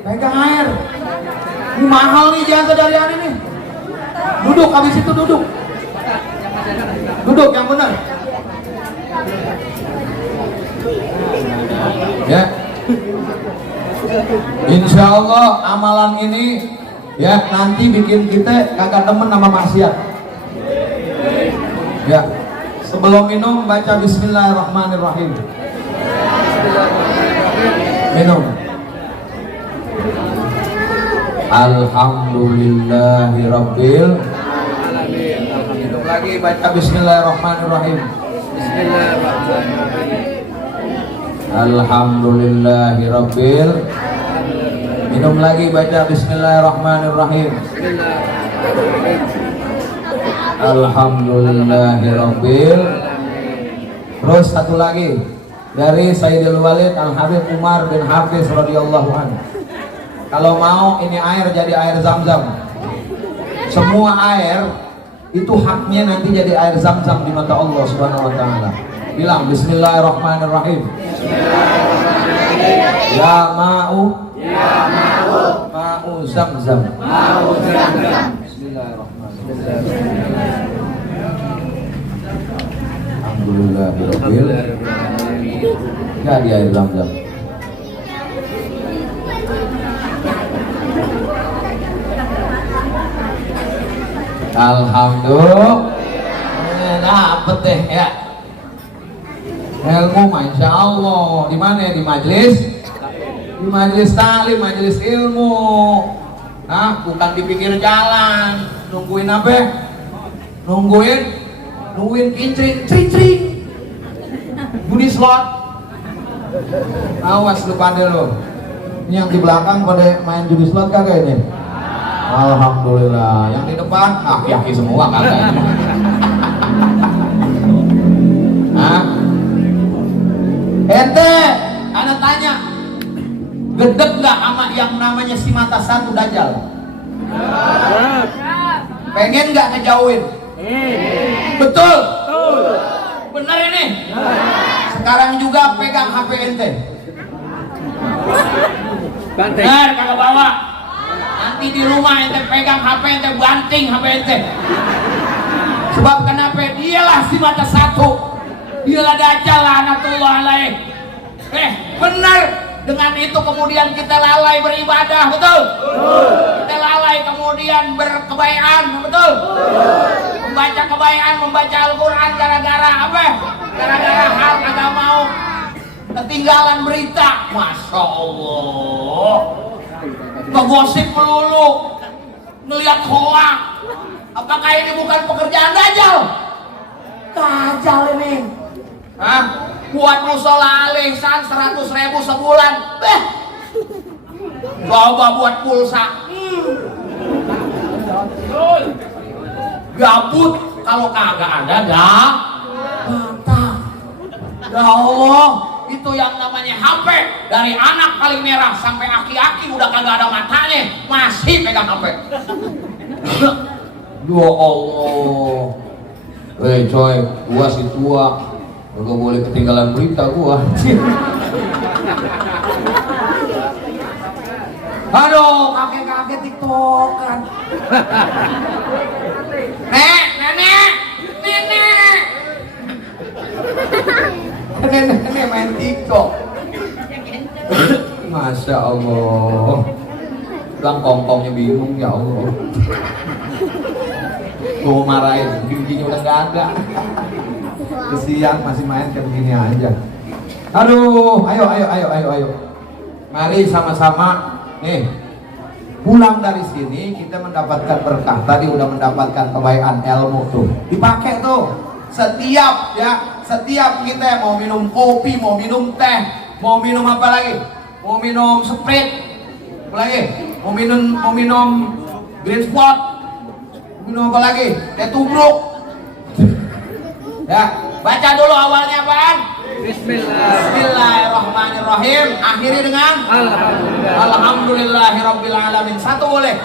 pegang air. Ini mahal nih jasa dari aneh nih. Duduk, habis itu duduk. Duduk yang benar. Ya. Insya Allah amalan ini ya nanti bikin kita kagak temen sama maksiat. Ya. Sebelum minum baca Bismillahirrahmanirrahim. Minum. Alhamdulillahirabbil alamin. Minum lagi baca Bismillahirrahmanirrahim. Alhamdulillahirabbil. Minum lagi baca Bismillahirrahmanirrahim. Alhamdulillahirabbil. Terus satu lagi dari Sayyidul Walid Al-Habib Umar bin Hafiz radhiyallahu anhu. Kalau mau ini air jadi air Zam-Zam. Semua air itu haknya nanti jadi air Zam-Zam di mata Allah Subhanahu wa taala. Bilang Bismillahirrahmanirrahim. Ya ma'u ma'u Zam-Zam. Bismillahirrahmanirrahim. Alhamdulillahirabbil. Jadi air Zam-Zam. Alhamdulillah, dapet deh ya. Ilmu masya Allah. Di mana? Di majelis taklim, majelis ilmu. Nah, bukan di pinggir jalan. Nungguin apa? Nungguin kincring. Judi slot. Awas lu pada lu. Ini yang di belakang pada main judi slot kagak ini? Alhamdulillah. Yang di depan aki-aki semua kagak. Hah? Ente, ana tanya, gedeg nggak sama yang namanya si mata satu Dajjal? Pengen nggak ngejauhin? Betul? Bener ini? Sekarang juga pegang HP ente. Bener kagak bawa? Nanti di rumah ente pegang HP ente, banting HP ente. Sebab kenapa? Dialah si mata satu. Dialah Dajjal laknatullah alaih. Benar. Dengan itu kemudian kita lalai beribadah, betul? Kita lalai kemudian berkebaikan, betul? Membaca kebaikan, membaca Al-Quran gara-gara apa? Gara-gara hal kagak mau ketinggalan berita. Masya Allah. Ngegosip melulu, ngelihat hoak. Apakah ini bukan pekerjaan Dajjal? Dajjal ini. Hah? Buat musola alisan 100.000 sebulan. Coba buat pulsa. Gabut kalau kagak ada mata. Ya Allah, itu yang namanya HP. Dari anak paling merah sampai aki-aki udah kagak ada matanya, masih pegang HP. Ya Allah. Coy, gua si tua. Gak boleh ketinggalan berita gua. Aduh, kakek-kakek tiktokan. Nenek main tiktok. Masya Allah. Bilang kongkongnya bingung, ya Allah. Gua marahin, giginya udah gak ada. Kesian masih main kayak begini aja. Aduh, ayo. Mari sama-sama nih. Pulang dari sini kita mendapatkan berkah. Tadi udah mendapatkan kebaikan ilmu tuh. Dipakai tuh. Setiap kita mau minum kopi, mau minum teh, mau minum apa lagi? Mau minum Sprite, apa lagi? Mau minum green spot, minum apa lagi? Teh tubruk. Ya, baca dulu awalnya apaan? Bismillahirrahmanirrahim. Akhiri dengan Alhamdulillahirabbil alamin. Satu boleh.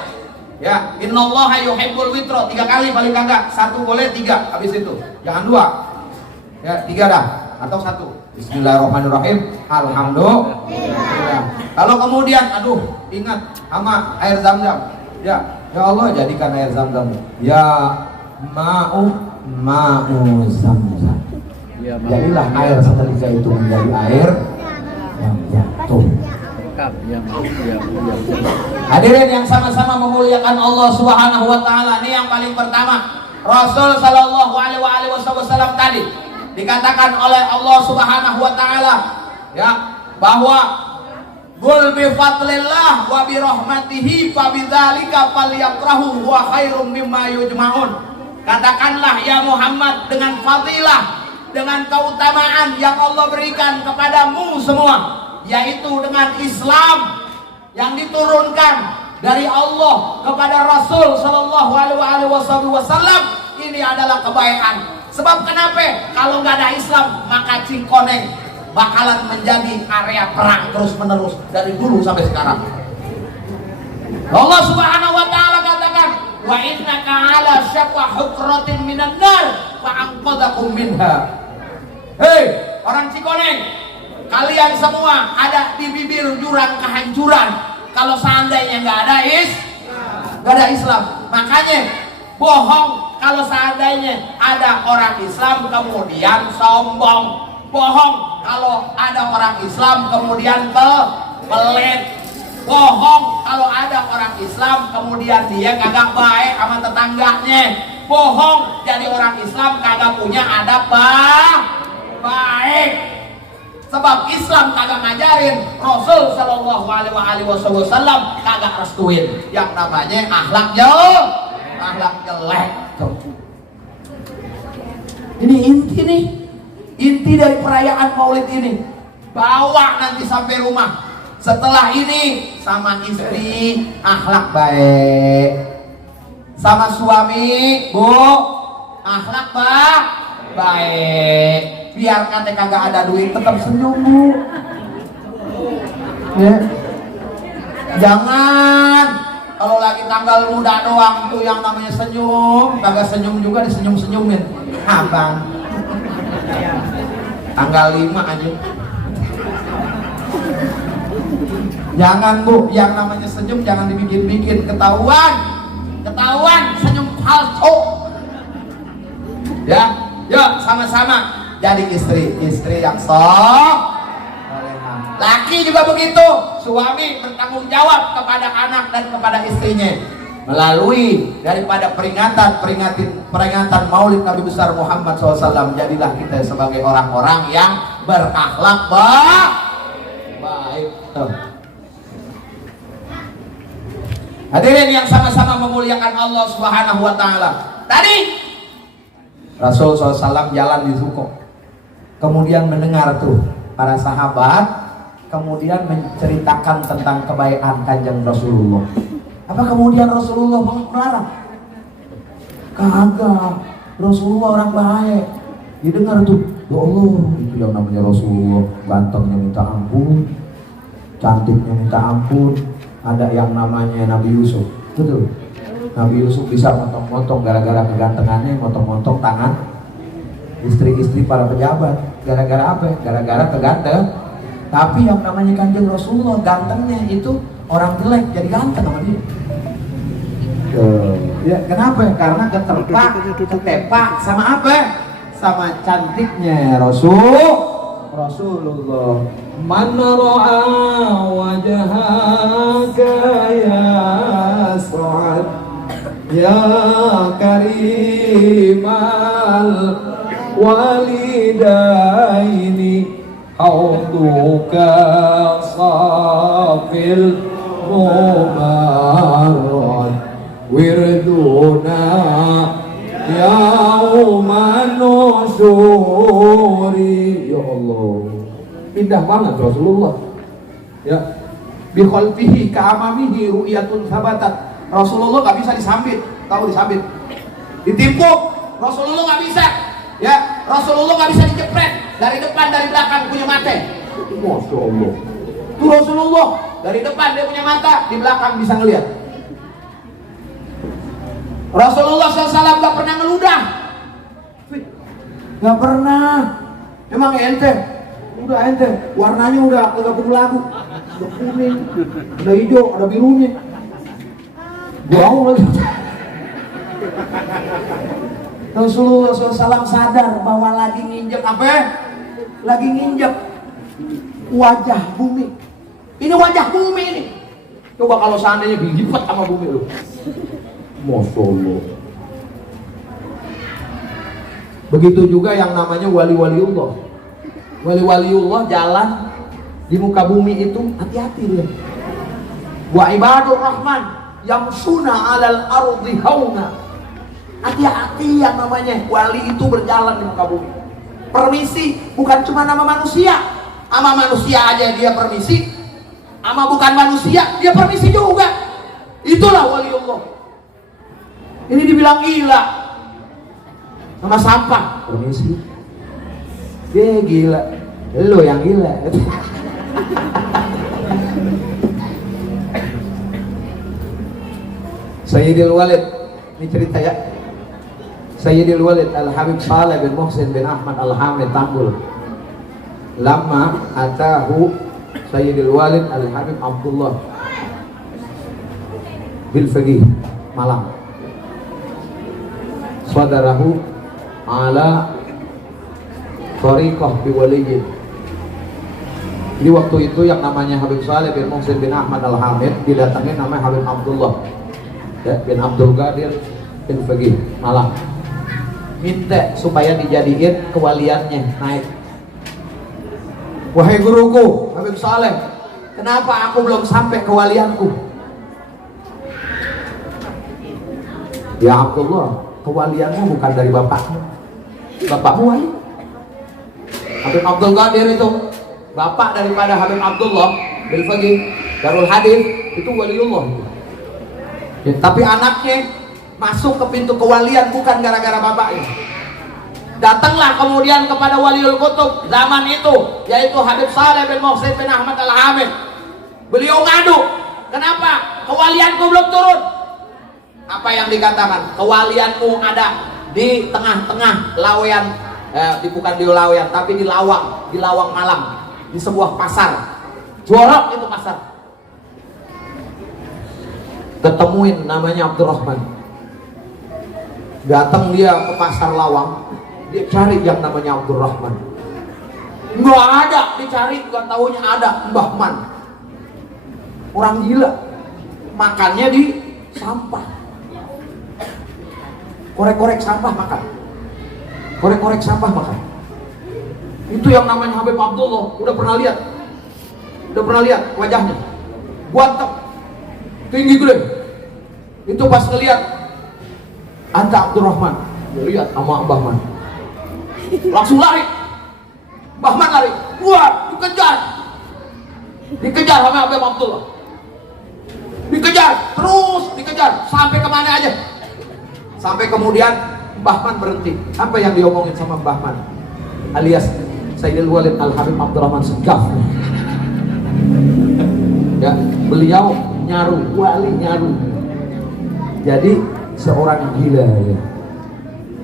Ya, innallaha yuhibbul witro. 3 kali paling kagak. 1 boleh, 3 habis itu. Jangan 2. Ya, 3 dah atau 1. Bismillahirrahmanirrahim. Alhamdulillah. Kalau kemudian aduh, ingat sama air Zam-Zam. Ya Allah jadikan air Zam-Zam. Ya ma'u Zam-Zam. Jadilah air seketika itu menjadi air yang jatuh. Hadirin yang sama-sama memuliakan Allah Subhanahu wa taala. Ini yang paling pertama. Rasul sallallahu alaihi wasallam tadi dikatakan oleh Allah Subhanahu wa taala ya bahwa qul bi fadlillah wa bi rahmatihi fa bidzalika falyafrahu wa khairum mimma yujmaun. Katakanlah ya Muhammad, dengan fadilah, dengan keutamaan yang Allah berikan kepadamu semua, yaitu dengan Islam yang diturunkan dari Allah kepada Rasul sallallahu alaihi wasallam, ini adalah kebaikan. Sebab kenapa? Kalau nggak ada Islam, maka Cingkoneng bakalan menjadi area perang terus menerus dari dulu sampai sekarang. Allah Subhanahu wa taala katakan, wa innaka ala syafwa hukratin minan nar fa anqadhakum minha. Hei, orang Cikoneng, kalian semua ada di bibir jurang kehancuran. Kalau seandainya nggak ada Islam, makanya bohong kalau seandainya ada orang Islam kemudian sombong. Bohong kalau ada orang Islam kemudian pelit. Bohong kalau ada orang Islam kemudian dia kagak baik sama tetangganya. Bohong jadi orang Islam kagak punya adab baik. Sebab Islam kagak ngajarin, Rasul sallallahu alaihi wasallam kagak restuin yang namanya akhlak jelek. Ini inti dari perayaan Maulid ini. Bawa nanti sampai rumah. Setelah ini sama istri akhlak baik, sama suami Bu akhlak baik. Biar kata kagak ada duit tetap senyum Bu. Ya. Jangan kalau lagi tanggal muda doang tuh yang namanya senyum, kagak senyum juga disenyum-senyumin. Abang. Tanggal 5 aja. Jangan Bu, yang namanya senyum jangan dibikin-bikin, ketahuan senyum palsu. Ya, yuk sama-sama jadi istri yang laki juga begitu, suami bertanggung jawab kepada anak dan kepada istrinya melalui daripada peringatan Maulid Nabi besar Muhammad SAW. Jadilah kita sebagai orang-orang yang berakhlak baik. Hadirin yang sama-sama memuliakan Allah Subhanahu wa taala. Tadi Rasul SAW jalan di Suko. Kemudian mendengar tuh para sahabat kemudian menceritakan tentang kebaikan Kanjeng Rasulullah. Apa kemudian Rasulullah melarang? Kagak. Rasulullah orang baik. Didengar tuh, ya Allah, itu yang namanya Rasulullah, gantengnya minta ampun, cantiknya minta ampun. Ada yang namanya Nabi Yusuf, betul. Nabi Yusuf bisa motong-motong gara-gara kegantengannya, motong-motong tangan istri-istri para pejabat. Gara-gara apa? Gara-gara keganteng. Tapi yang namanya Kanjeng Rasulullah, gantengnya itu orang jelek jadi ganteng sama dia. Ya, kenapa? Karena ketepak sama apa? Sama cantiknya Rasulullah. Man ra'a wajhaka ya Sa'ad ya karimal walidaini hauduka safil mubarak wirduna yauman nusyuri. Ya Allah, indah banget Rasulullah ya. Bikhalfihi ka'amamihi ru'yatun sabatat. Rasulullah gak bisa disambit, tahu disambit, ditimpuk. Rasulullah gak bisa ya, Rasulullah gak bisa dijepret dari depan dari belakang, punya mata. Masya Allah, itu Rasulullah dari depan dia punya mata, di belakang bisa ngelihat. Rasulullah SAW gak pernah ngeludah, gak pernah. Emang ente, udah ente warnanya udah kagak lagu, udah kuning, ada hijau, ada birunya, bau lagi. Rasulullah SAW sadar bahwa lagi nginjek apa? Lagi nginjek wajah bumi. Ini wajah bumi ini. Coba kalau seandainya dilipat sama bumi lu. Masya Allah. Begitu juga yang namanya wali-waliullah. Wali-waliullah jalan di muka bumi itu hati-hati dia. Wa ibadur rahman yamsuna 'alal ardi hauna. Hati-hati yang namanya wali itu berjalan di muka bumi. Permisi bukan cuma nama manusia. Sama manusia aja dia permisi, sama bukan manusia dia permisi juga. Itulah waliullah. Ini dibilang gila sama sampah, permisi. Dia gila, lo yang gila. Sayyidil Walid, ini cerita ya. Sayyidil Walid Al-Habib Saleh bin Muhsin bin Ahmad Al-Hamid Tambul. Lama atahu Sayyidil Walid Al-Habib Abdullah bil Faqih Malang. Sadarahu ala tariqah biwaliyin. Jadi waktu itu yang namanya Habib Saleh bin Muhsin bin Ahmad Al-Hamid didatangin namanya Habib Abdullah ya, bin Abdul Qadir bin Faqih Malang. Minta supaya dijadiin kewaliannya naik. Wahai guruku Habib Saleh, kenapa aku belum sampai kewalianku? Ya Abdullah, kewalianmu bukan dari bapakmu. Bapakmu wali. Habib Abdul Qadir itu bapak daripada Habib Abdullah bin Faqih Darul Hadith, itu waliullah ya, tapi anaknya masuk ke pintu kewalian bukan gara-gara bapaknya. Datanglah kemudian kepada Waliul Kutub zaman itu, yaitu Habib Saleh bin Muhsin bin Ahmad Al-Hamid. Beliau ngadu, kenapa kewalianku belum turun? Apa yang dikatakan? Kewalianmu ada di tengah-tengah lawean, bukan di lawean, tapi di Lawang Malang, di sebuah pasar. Jorok itu pasar. Ketemuin namanya Abdurrahman. Datang dia ke pasar Lawang, dia cari yang namanya Abdurrahman. Nggak ada, dicari, nggak taunya ada Mbah Man. Orang gila, makannya di sampah. Korek-korek sampah makan. Korek-korek sampah makan. Itu yang namanya Habib Abdullah. Udah pernah lihat? Udah pernah lihat wajahnya? Guanteng, tinggi gede. Itu pas ngeliat, anta Abdurrahman, dia lihat sama Mbah Man, langsung lari. Mbah Man lari, wah, dikejar sama Habib Abdullah, dikejar, terus dikejar sampai kemana aja, sampai kemudian Mbah Man berhenti. Apa yang diomongin sama Mbah Man alias Sayyidil Walid Al-Habib Abdurrahman Segaf ya, beliau nyaru, wali nyaru, jadi seorang gila ya.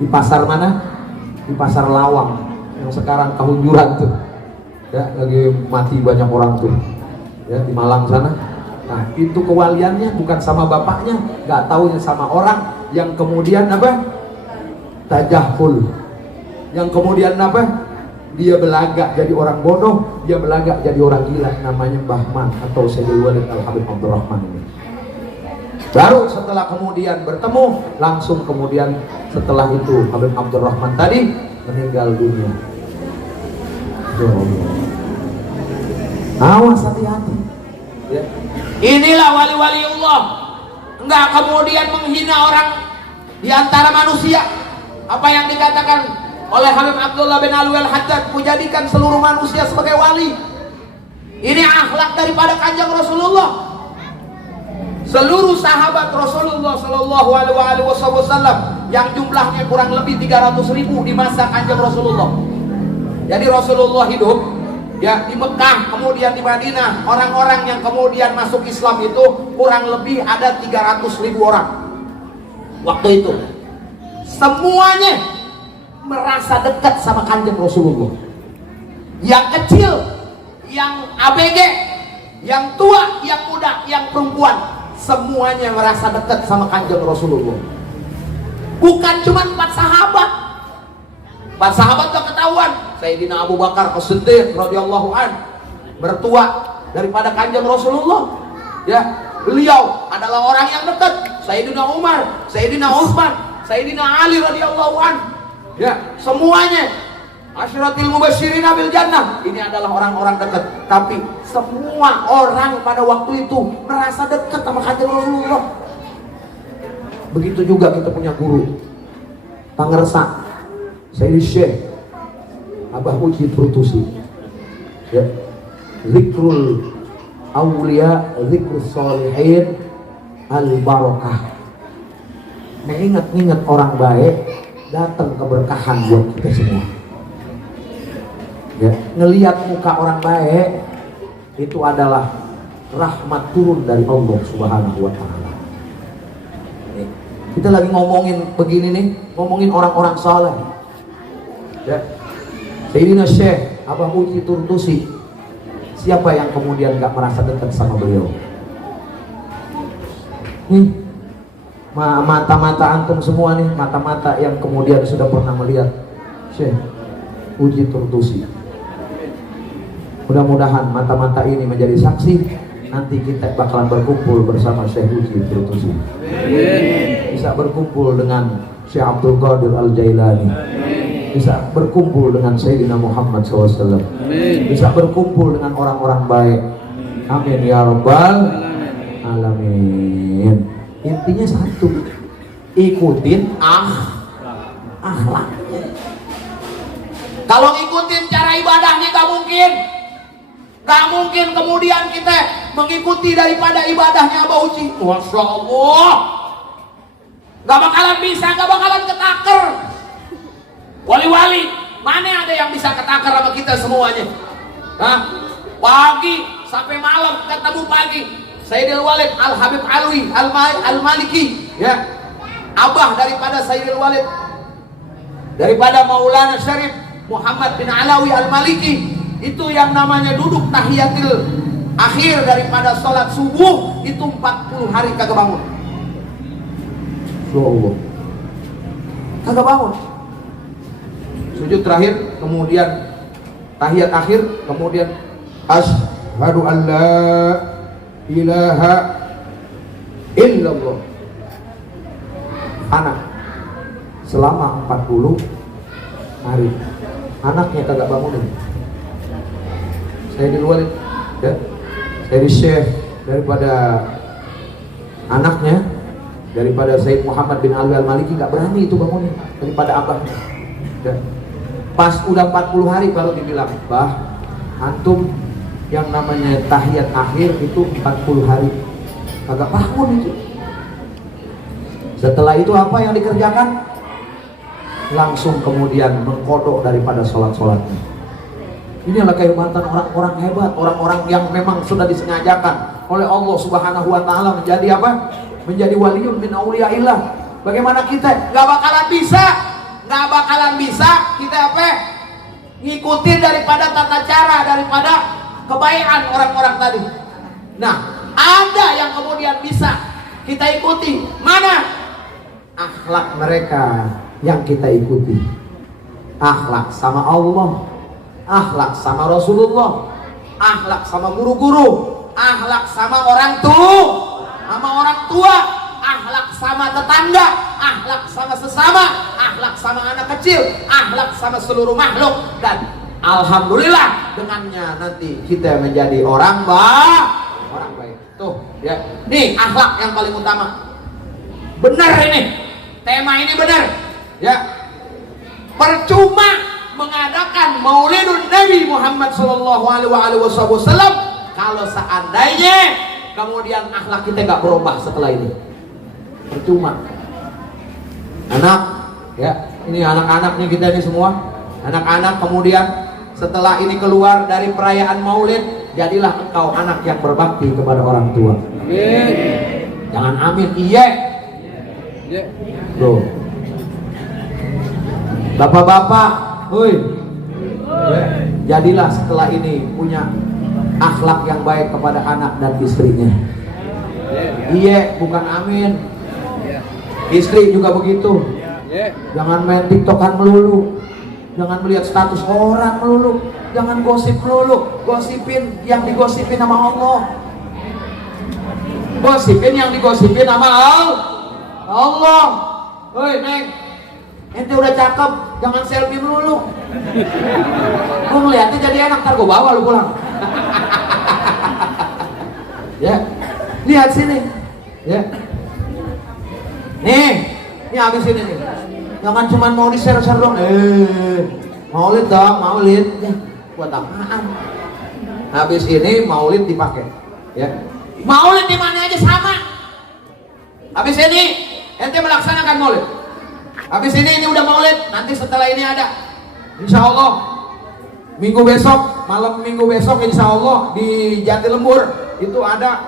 Di pasar mana? Di pasar Lawang yang sekarang Kahunjuran tuh ya, lagi mati banyak orang tuh ya, di Malang sana. Nah itu kewaliannya bukan sama bapaknya, nggak taunya sama orang yang kemudian apa? Tajahul, yang kemudian apa? Dia belagak jadi orang bodoh, dia belagak jadi orang gila, namanya Mbah Man atau Sayyidul Walid Al-Habib Abdurrahman ini. Baru setelah kemudian bertemu, langsung kemudian setelah itu Habib Abdurrahman tadi meninggal dunia. Ya Allah. Awas, hati-hati. Ya. Inilah wali-wali Allah. Enggak kemudian menghina orang di antara manusia. Apa yang dikatakan oleh Habib Abdullah bin Alwi Al-Haddad, kujadikan seluruh manusia sebagai wali. Ini akhlak daripada Kanjeng Rasulullah. Seluruh sahabat Rasulullah Shallallahu Alaihi Wasallam yang jumlahnya kurang lebih 300.000 di masa Kanjeng Rasulullah. Jadi Rasulullah hidup ya di Mekah, kemudian di Madinah. Orang-orang yang kemudian masuk Islam itu kurang lebih ada 300.000 orang. Waktu itu semuanya merasa dekat sama Kanjeng Rasulullah. Yang kecil, yang ABG, yang tua, yang muda, yang perempuan, semuanya merasa dekat sama Kanjeng Rasulullah. Bukan cuma 4 sahabat. 4 sahabat gak ketahuan. Sayyidina Abu Bakar As-Siddiq radhiyallahu an, mertua daripada Kanjeng Rasulullah. Ya, beliau adalah orang yang dekat. Sayyidina Umar, Sayyidina Utsman, Sayyidina Ali radhiyallahu an. Ya, semuanya Asyratil Mubasysyirin bil Jannah. Ini adalah orang-orang dekat. Tapi semua orang pada waktu itu merasa dekat sama Kanjeng Rasulullah. Begitu juga kita punya guru Pangersa Sayyid Syekh Abah Uji Turtusi. Ya. Zikrul Aulia, Zikrul Sholihin, Al-Barakah. Mengingat-ingat orang baik, datang keberkahan buat kita semua. Ya, ngelihat muka orang baik itu adalah rahmat turun dari Allah Subhanahu wa taala. Kita lagi ngomongin begini nih, ngomongin orang-orang saleh. Ya. Sayyidina Syekh Abah Uji Turtusi, siapa yang kemudian gak merasa dekat sama beliau? Mata-mata antum semua nih, mata-mata yang kemudian sudah pernah melihat Syekh Uji Turtusi. Mudah-mudahan mata-mata ini menjadi saksi. Nanti kita bakalan berkumpul bersama Syekh Uji Turtusi. Bisa berkumpul dengan Syekh Abdul Qadir Al-Jailani. Bisa berkumpul dengan Sayyidina Muhammad SAW. Bisa berkumpul dengan orang-orang baik. Amin ya rabbal alamin. Intinya satu, ikutin akhlaknya. Kalau ngikutin cara ibadahnya gak mungkin. Gak mungkin kemudian kita mengikuti daripada ibadahnya Abah Uji. Masya Allah, gak bakalan bisa, gak bakalan ketaker. Wali-wali mana ada yang bisa ketaker sama kita semuanya? Hah? Pagi sampai malam ketemu pagi. Sayyidil Walid Al-Habib Alwi Al-Maliki, ya, abah daripada Sayyidil Walid, daripada Maulana Syarif Muhammad bin Alawi Al-Maliki. Itu yang namanya duduk tahiyatil akhir daripada sholat subuh itu 40 hari kagak bangun. Allah, kagak bangun. Sujud terakhir, kemudian tahiyat akhir, kemudian asyhadu an la ilaha illallah. Anak selama 40 hari anaknya kagak bangunin. Saya di luar ya, saya di Syekh daripada anaknya, daripada Sayyid Muhammad bin Ali Al-Maliki gak berani itu bangunin daripada abahnya ya. Pas udah 40 hari baru dibilang, bah, antum yang namanya tahiyat akhir itu 40 hari kagak bangun itu. Setelah itu apa yang dikerjakan? Langsung kemudian mengkodok daripada sholat-sholatnya. Ini adalah kehebatan orang-orang hebat, orang-orang yang memang sudah disengajakan oleh Allah Subhanahu wa taala menjadi apa? Menjadi waliun min auliyaillah. Bagaimana kita? Gak bakalan bisa kita apa? Ngikutin daripada tata cara, daripada kebaikan orang-orang tadi. Nah, ada yang kemudian bisa kita ikuti. Mana? Akhlak mereka yang kita ikuti. Akhlak sama Allah, akhlak sama Rasulullah, akhlak sama guru-guru, akhlak sama orang tua, akhlak sama tetangga, akhlak sama sesama, akhlak sama anak kecil, akhlak sama seluruh makhluk. Dan alhamdulillah dengannya nanti kita menjadi orang baik. Tuh ya, nih akhlak yang paling utama. Benar ini, tema ini benar ya. Percuma mengadakan Maulidun Nabi Muhammad sallallahu alaihi wasallam kalau seandainya kemudian akhlak kita nggak berubah setelah ini. Percuma. Anak ya, ini anak-anak nih kita ini semua anak-anak, kemudian setelah ini keluar dari perayaan Maulid, jadilah engkau anak yang berbakti kepada orang tua. Jangan amin, iya. Tuh. Bapak-bapak, woi, jadilah setelah ini punya akhlak yang baik kepada anak dan istrinya. Iya, bukan amin. Istri juga begitu. Jangan main tiktokan melulu, jangan melihat status orang melulu, jangan gosip melulu. Gosipin yang digosipin sama Allah, gosipin yang digosipin sama Allah. Woi Neng, ente udah cakep, jangan selfie melulu. Gue ngeliatnya jadi enak, ntar gue bawa lu pulang. Ya, lihat sini. Ya, nih habis ini nih. Jangan cuma mau di-share-share dong. Maulid dong, maulid. Ya, buat apaan? Habis ini maulid dipakai. Ya, maulid di mana aja sama. Habis ini ente melaksanakan maulid. Habis ini udah maulid, nanti setelah ini ada. Insya Allah minggu besok, malam minggu besok insya Allah di Jatilembur itu ada,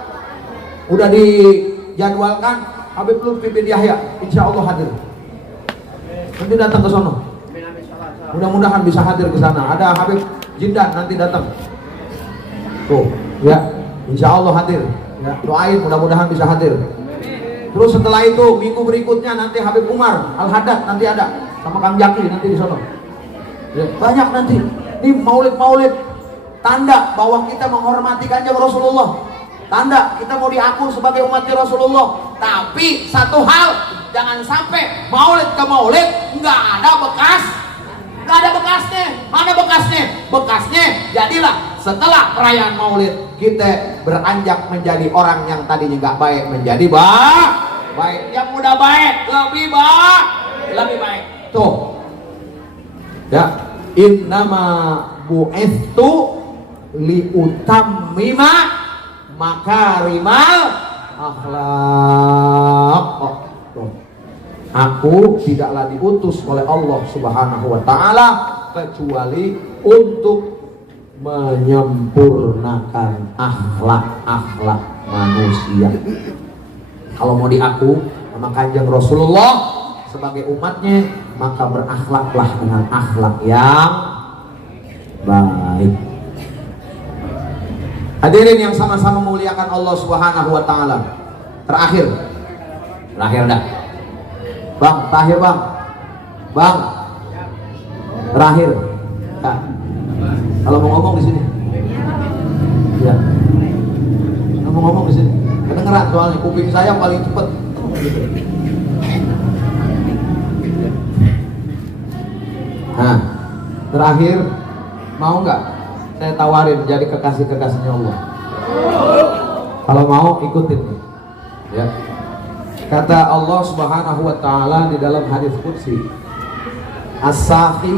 udah dijadwalkan Habib Lutfi bin Yahya, insya Allah hadir. Nanti datang ke sono. Mudah-mudahan bisa hadir ke sana. Ada Habib Jindan nanti datang. Tuh, ya, insya Allah hadir. Ya, doain mudah-mudahan bisa hadir. Terus setelah itu minggu berikutnya nanti Habib Umar Al-Haddad nanti ada sama Kang Jaki nanti di sono. Ya, banyak nanti. Ini maulid-maulid tanda bahwa kita menghormati Kanjeng Rasulullah. Tanda kita mau diaku sebagai umat Rasulullah. Tapi satu hal, jangan sampai maulid ke maulid nggak ada bekasnya. Mana bekasnya? Bekasnya jadilah setelah perayaan maulid kita beranjak menjadi orang yang tadinya nggak baik menjadi baik. Yang udah baik lebih baik. Tuh. Ya, innama bu'ithu liutammima makarimal akhlak. Tuh. Aku tidaklah diutus oleh Allah Subhanahu wa taala kecuali untuk menyempurnakan akhlak-akhlak manusia. Kalau mau diaku sama Kanjeng Rasulullah sebagai umatnya, maka berakhlaklah dengan akhlak yang baik. Hadirin yang sama-sama memuliakan Allah Subhanahu wa taala. Terakhir dah. Bang, terakhir bang. Terakhir. Nah, kalau mau ngomong di sini. Ya. Kalau mau ngomong di sini. Kedengeran soalnya kuping saya paling cepet. Nah, terakhir mau nggak saya tawarin jadi kekasih-kekasihnya Allah? Kalau mau ikutin. Ya. Kata Allah Subhanahu wa taala di dalam hadis qudsi, As-Sakhi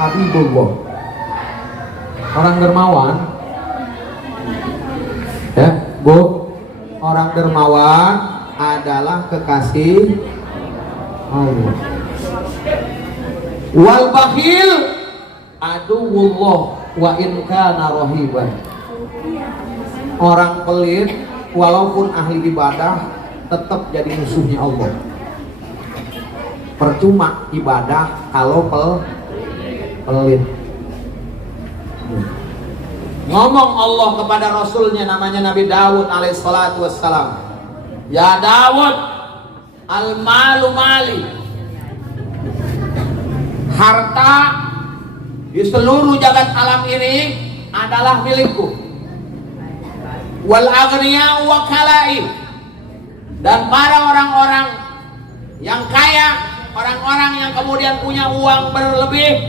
Habibullah. Orang dermawan, ya, Bu, orang dermawan adalah kekasih Allah. Wal bakhil aduwullah wa in kana rahiban. Orang pelit walaupun ahli ibadah tetap jadi musuhnya Allah. Percuma ibadah kalau pelit. Ngomong Allah kepada Rasulnya namanya Nabi Dawud alaihissalatu wassalam, ya Dawud, al-malu mali, harta di seluruh jagat alam ini adalah milikku. Wal aghniya wa kalai, dan para orang-orang yang kaya orang-orang yang kemudian punya uang berlebih,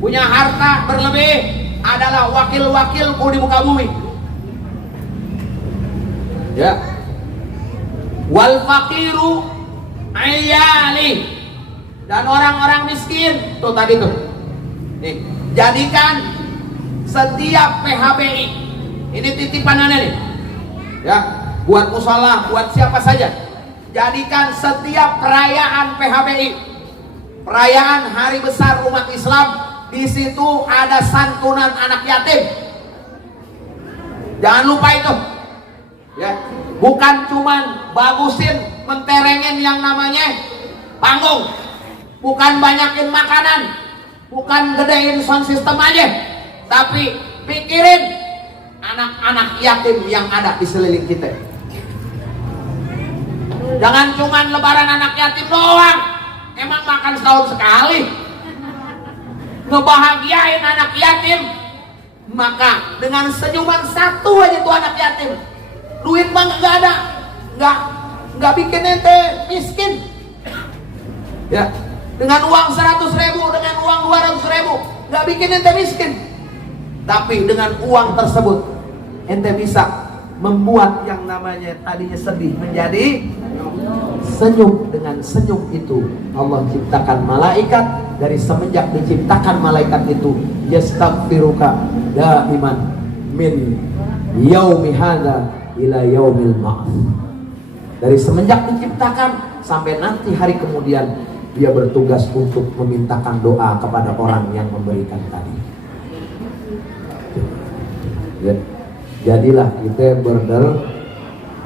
punya harta berlebih adalah wakil-wakilku di muka bumi. Ya. Wal faqiru ayali, dan orang-orang miskin tuh tadi tuh. Nih, jadikan setiap PHBI ini titipanannya nih. Ya, buat musola, buat siapa saja. Jadikan setiap perayaan PHBI, perayaan hari besar umat Islam, di situ ada santunan anak yatim. Jangan lupa itu. Ya, bukan cuman bagusin, menterengin yang namanya panggung, bukan banyakin makanan, bukan gedein sound system aja, tapi pikirin anak-anak yatim yang ada di sekeliling kita. Jangan cuman lebaran anak yatim doang, emang makan setahun sekali. Ngebahagiain anak yatim, maka dengan senyuman satu aja tuh anak yatim, duit mah nggak ada, nggak bikin ente miskin. Ya, dengan uang 100.000, dengan uang 200.000, nggak bikin ente miskin. Tapi dengan uang tersebut ente bisa membuat yang namanya tadinya sedih menjadi senyum. Dengan senyum itu Allah ciptakan malaikat. Dari semenjak diciptakan malaikat itu, yastaghfiruka daiman min yaumi hadza ila yaumil ba'ts. Dari semenjak diciptakan sampai nanti hari kemudian, dia bertugas untuk memintakan doa kepada orang yang memberikan tadi. Ya. Jadilah kita border,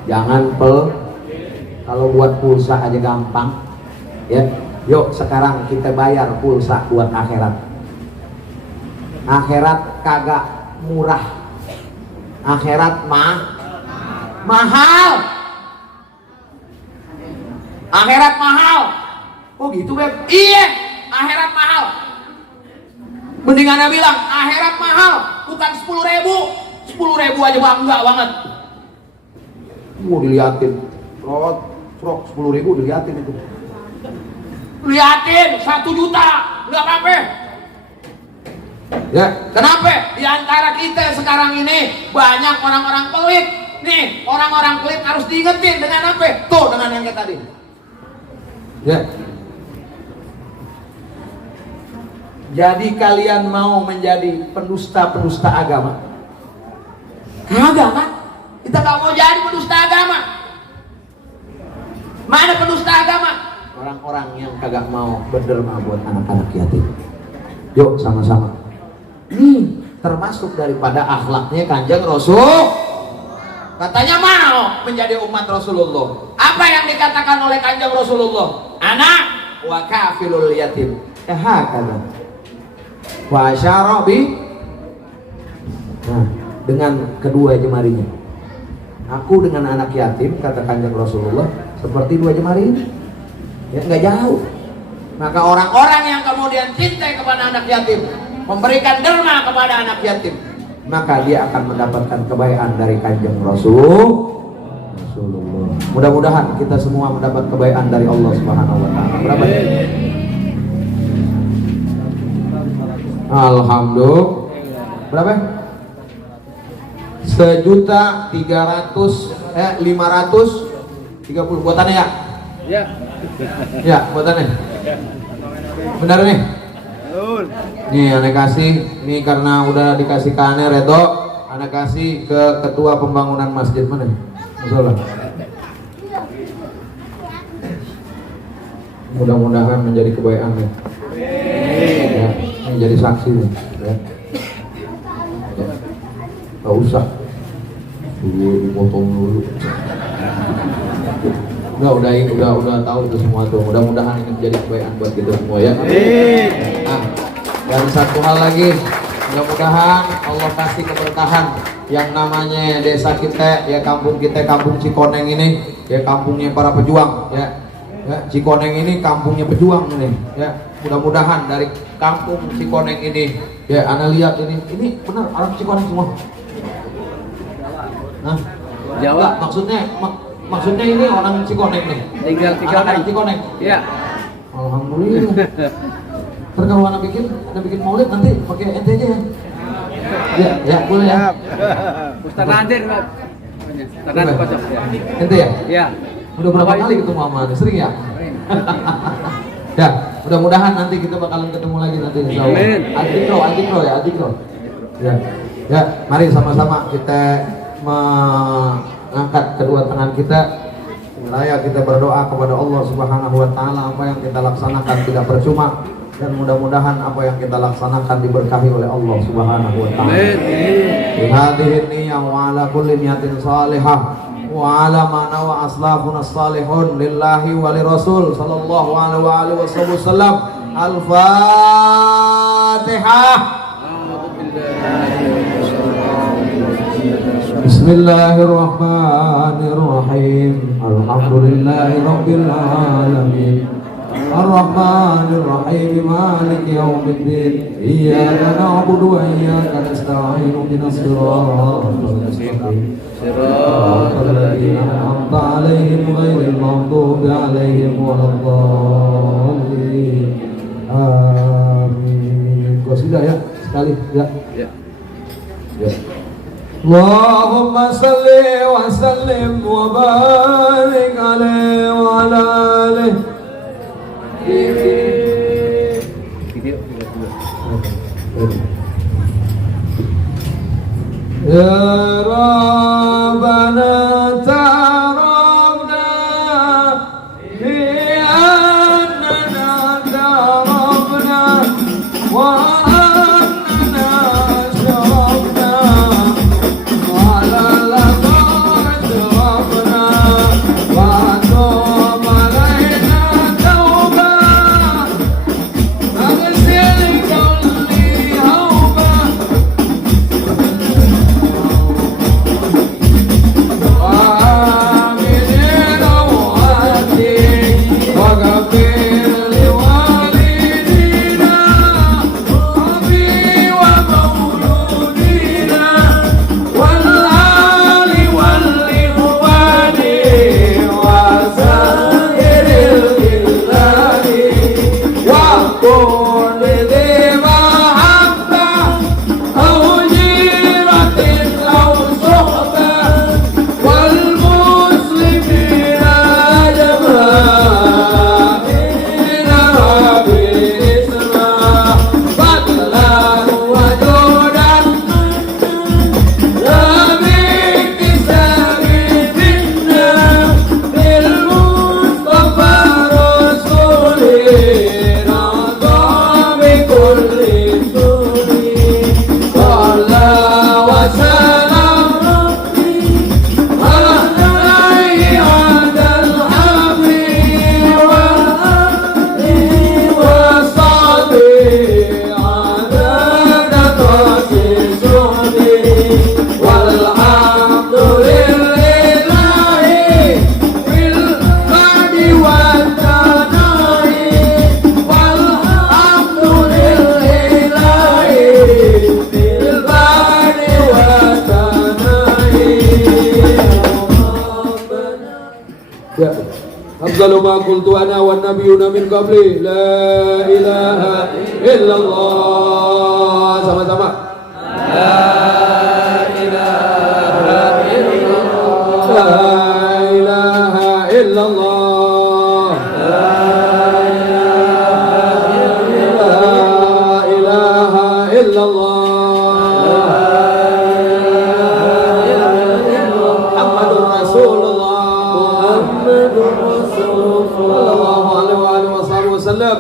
jangan kalau buat pulsa aja gampang. Ya, yuk sekarang kita bayar pulsa buat akhirat. Akhirat kagak murah. Akhirat mahal. Akhirat mahal. Oh gitu Beb? Iya, akhirat mahal. Mendingan bilang akhirat mahal, bukan 10.000. 10.000 aja bangga banget. Mau diliatin, trok 10.000 diliatin itu. Liatin 1 juta, nggak apa-apa. Ya, kenapa? Di antara kita sekarang ini banyak orang-orang pelit. Nih, orang-orang pelit harus diingetin dengan apa? Tuh, dengan yang kayak tadi. Ya. Jadi kalian mau menjadi pendusta-pendusta agama? Kagak kan? Kita gak mau jadi pendusta agama. Mana pendusta agama? Orang-orang yang kagak mau berderma buat anak-anak yatim. Yuk sama-sama. Ini termasuk daripada akhlaknya Kanjeng Rasul. Katanya mau menjadi umat Rasulullah. Apa yang dikatakan oleh Kanjeng Rasulullah? Anak wa kafilul yatim. Hakana. Wa asyara bi. Nah, dengan kedua jemarinya. Aku dengan anak yatim, kata Kanjeng Rasulullah, seperti 2 jemari ini. Ya, nggak jauh. Maka orang-orang yang kemudian cinta kepada anak yatim, memberikan derma kepada anak yatim, maka dia akan mendapatkan kebaikan dari Kanjeng Rasulullah. Mudah-mudahan kita semua mendapat kebaikan dari Allah Subhanahu wa taala. Berapa? Alhamdulillah. Berapa? 1.300.530 buatannya ya? Ya. Ya, buatannya. Benar nih? Nih anak kasih, nih karena udah dikasih ke Ane Redo, anak kasih ke ketua pembangunan masjid mana? Musola. Mudah-mudahan menjadi kebaikan ya. Ya, menjadi saksi ya. Ya. Gak usah. Dulu dipotong dulu. Udah tahu itu semua tuh. Mudah-mudahan ini menjadi kebaikan buat kita semua ya. Nah, dan satu hal lagi, mudah-mudahan Allah kasih keberkahan yang namanya desa kita, ya kampung kita, kampung Cikoneng ini, ya kampungnya para pejuang, ya. Ya, Cikoneng ini kampungnya pejuang ini, ya. Mudah-mudahan dari kampung Cikoneng ini, ya, Anda lihat ini benar orang Cikoneng semua. Nah, Jawa. Maksudnya ini orang Cikoneng nih. Tinggal Cikoneng. Cikoneng. Iya. Alhamdulillah. Ntar kalau anak bikin maulid nanti pakai ente aja ya. Ya, boleh ya. Ustaz Nadir, Pak. Ustaz Nadir kocok ya. Ente ya? Iya. Udah berapa kali ketemu sama Anda? Sering ya? Ya, mudah-mudahan nanti kita bakalan ketemu lagi nanti insya Allah. Amin. Adikro ya. Ya, mari sama-sama kita mengangkat kedua tangan kita. Raya kita berdoa kepada Allah Subhanahu wa taala, apa yang kita laksanakan tidak percuma, dan mudah-mudahan apa yang kita laksanakan diberkahi oleh Allah Subhanahu wa taala. Amin. Hadhihi niyyah wa ala kulli niyatin salihah wa ala ma nawa aslafuna salihun lillahi wa lirasul sallallahu alaihi wasallam. Al-Fatihah. Bismillahirrahmanirrahim. Alhamdulillahi rabbil alamin. Ar-Rahmanir-Rahim. Maliki yaumiddin. Iyyaka na'budu wa iyyaka nasta'in. Ihdinas siratal mustaqim. Siratal ladzina an'amta 'alaihim ghairil maghdubi 'alaihim waladdallin. Amin. Kau sudah ya sekali ya. Ya. Allahumma salli wa sallim wa barik alaihi wa ala alihi. Ya Rabbana ta'arafna bi annana ta'arafna wa annana syarafna wa la ta'arafna wa tub alaina tawbah aghsil kulli hawbah Afdalu ma qultu ana wan nabiyuna min qabli la ilaha illallah. Sama-sama. La ilaha illallah. La ilaha illallah. La ilaha illallah. Muhammadur Rasulullah. Sallallahu alaihi wasallam.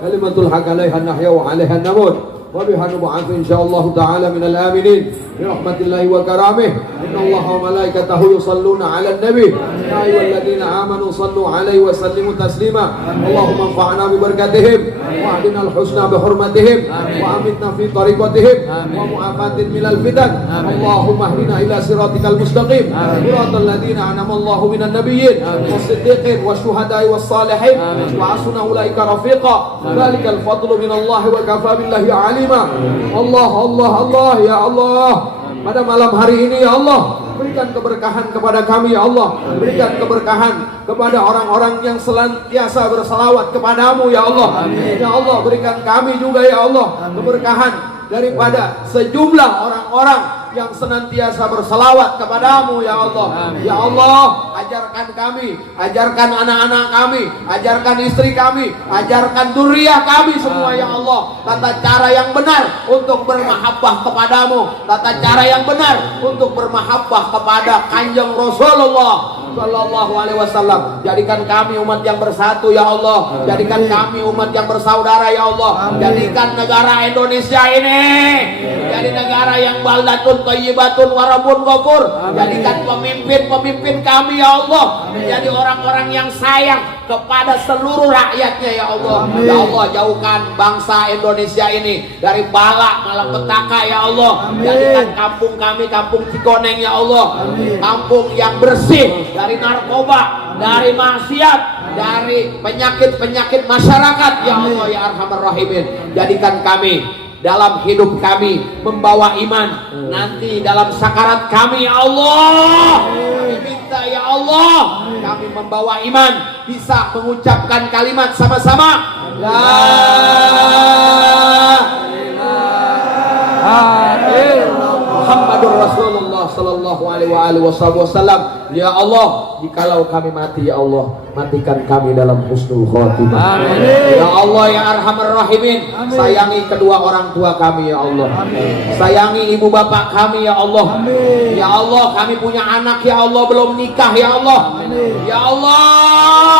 Kalimatul haq 'alaiha nahya wa 'alaiha namut. Wa biha nub'atsu insyaallah ta'ala minal aminin bi rahmatillahi wa karamih. Innallaha wa malaikatahu yusalluna 'alan nabi. Ya ayyuhalladzina amanu sallu 'alaihi wa sallimu taslima. Allahumma anfa'na bi barakatihim wa ahdina al-husna bi hurmatihim wa amitna fi tariqatihim wa mu'afatin minal fitan. Allahumma ihdina ila siratikal mustaqim. Siratal ladzina an'ama Allahu minan nabiyyin was-siddiqin wasyuhada'i was-salihin wa hasuna ulaika rafiqa. Dzalikal fadlu minallahi wa kafa billahi 'alima. Allah ya Allah, pada malam hari ini ya Allah, berikan keberkahan kepada kami ya Allah, berikan keberkahan kepada orang-orang yang senantiasa bersalawat kepadamu ya Allah. Ya Allah, berikan kami juga ya Allah keberkahan daripada sejumlah orang-orang yang senantiasa berselawat kepadamu ya Allah. Ya Allah, ajarkan kami, ajarkan anak-anak kami, ajarkan istri kami, ajarkan dzurriyyah kami semua ya Allah, tata cara yang benar untuk bermahabbah kepadamu, tata cara yang benar untuk bermahabbah kepada Kanjeng Rasulullah Sallallahu Alaihi Wasallam. Jadikan kami umat yang bersatu ya Allah, jadikan kami umat yang bersaudara ya Allah. Jadikan negara Indonesia ini jadi negara yang baldatun thayyibatun warabun ghafur. Jadikan pemimpin-pemimpin kami ya Allah menjadi orang-orang yang sayang kepada seluruh rakyatnya ya Allah. Ya Allah, jauhkan bangsa Indonesia ini dari bala malapetaka ya Allah. Jadikan kampung kami kampung Cikoneng ya Allah, kampung yang bersih dari narkoba, dari maksiat, dari penyakit-penyakit masyarakat ya Allah ya Arhamar Rahimin. Jadikan kami dalam hidup kami membawa iman, nanti dalam sakarat kami ya Allah, kami minta ya Allah, kami membawa iman, bisa mengucapkan kalimat sama-sama La ilaha illallah Muhammadur Rasulullah Sallallahu Alaihi Wasallam. Ya Allah, jikalau kami mati ya Allah, matikan kami dalam husnul khotimah. Ya Allah ya Arhamar Rahimin, sayangi kedua orang tua kami ya Allah, sayangi ibu bapak kami ya Allah. Ya Allah, kami punya anak ya Allah belum nikah ya Allah. Ya Allah,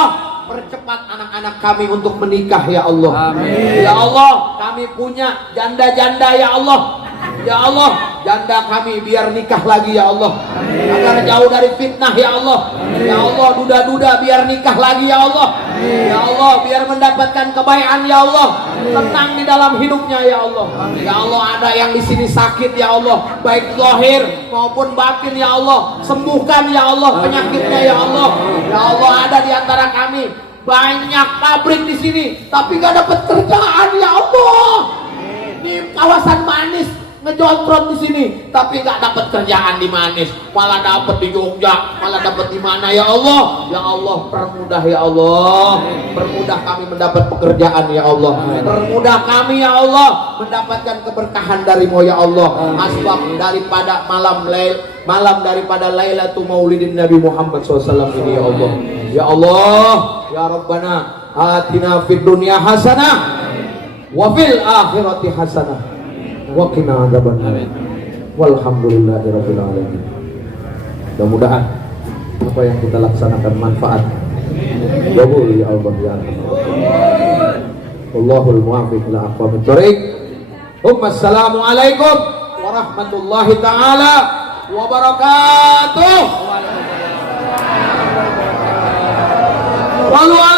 percepat anak-anak kami untuk menikah ya Allah. Ya Allah, kami punya janda-janda ya Allah. Ya Allah, janda kami biar nikah lagi ya Allah, agar jauh dari fitnah ya Allah. Ya Allah, duda-duda biar nikah lagi ya Allah. Ya Allah, biar mendapatkan kebaikan ya Allah, tenang di dalam hidupnya ya Allah. Ya Allah, ada yang di sini sakit ya Allah, baik zahir maupun batin ya Allah, sembuhkan ya Allah penyakitnya ya Allah. Ya Allah, ada di antara kami banyak pabrik di sini tapi gak dapat kerjaan ya Allah. Ini kawasan Manis ngejontron di sini tapi nggak dapat kerjaan di Manis, malah dapat di Jogja, malah dapat di mana ya Allah. Ya Allah, permudah ya Allah, permudah kami mendapat pekerjaan ya Allah, permudah kami ya Allah mendapatkan keberkahan darimu ya Allah, asbab daripada malam daripada Lailatul Maulidin Nabi Muhammad SAW ini ya Allah. Ya Allah ya Rabbana, atina fid dunya hasanah wa fil akhirati hasanah wa qina adzabannar. Walhamdulillahirabbil alamin. Mudah-mudahan apa yang kita laksanakan manfaat. Qabul ya Allah ya Allah. Wallahul muwaffiq ila aqwamit thoriq. Wassalamualaikum warahmatullahi taala wabarakatuh. Walau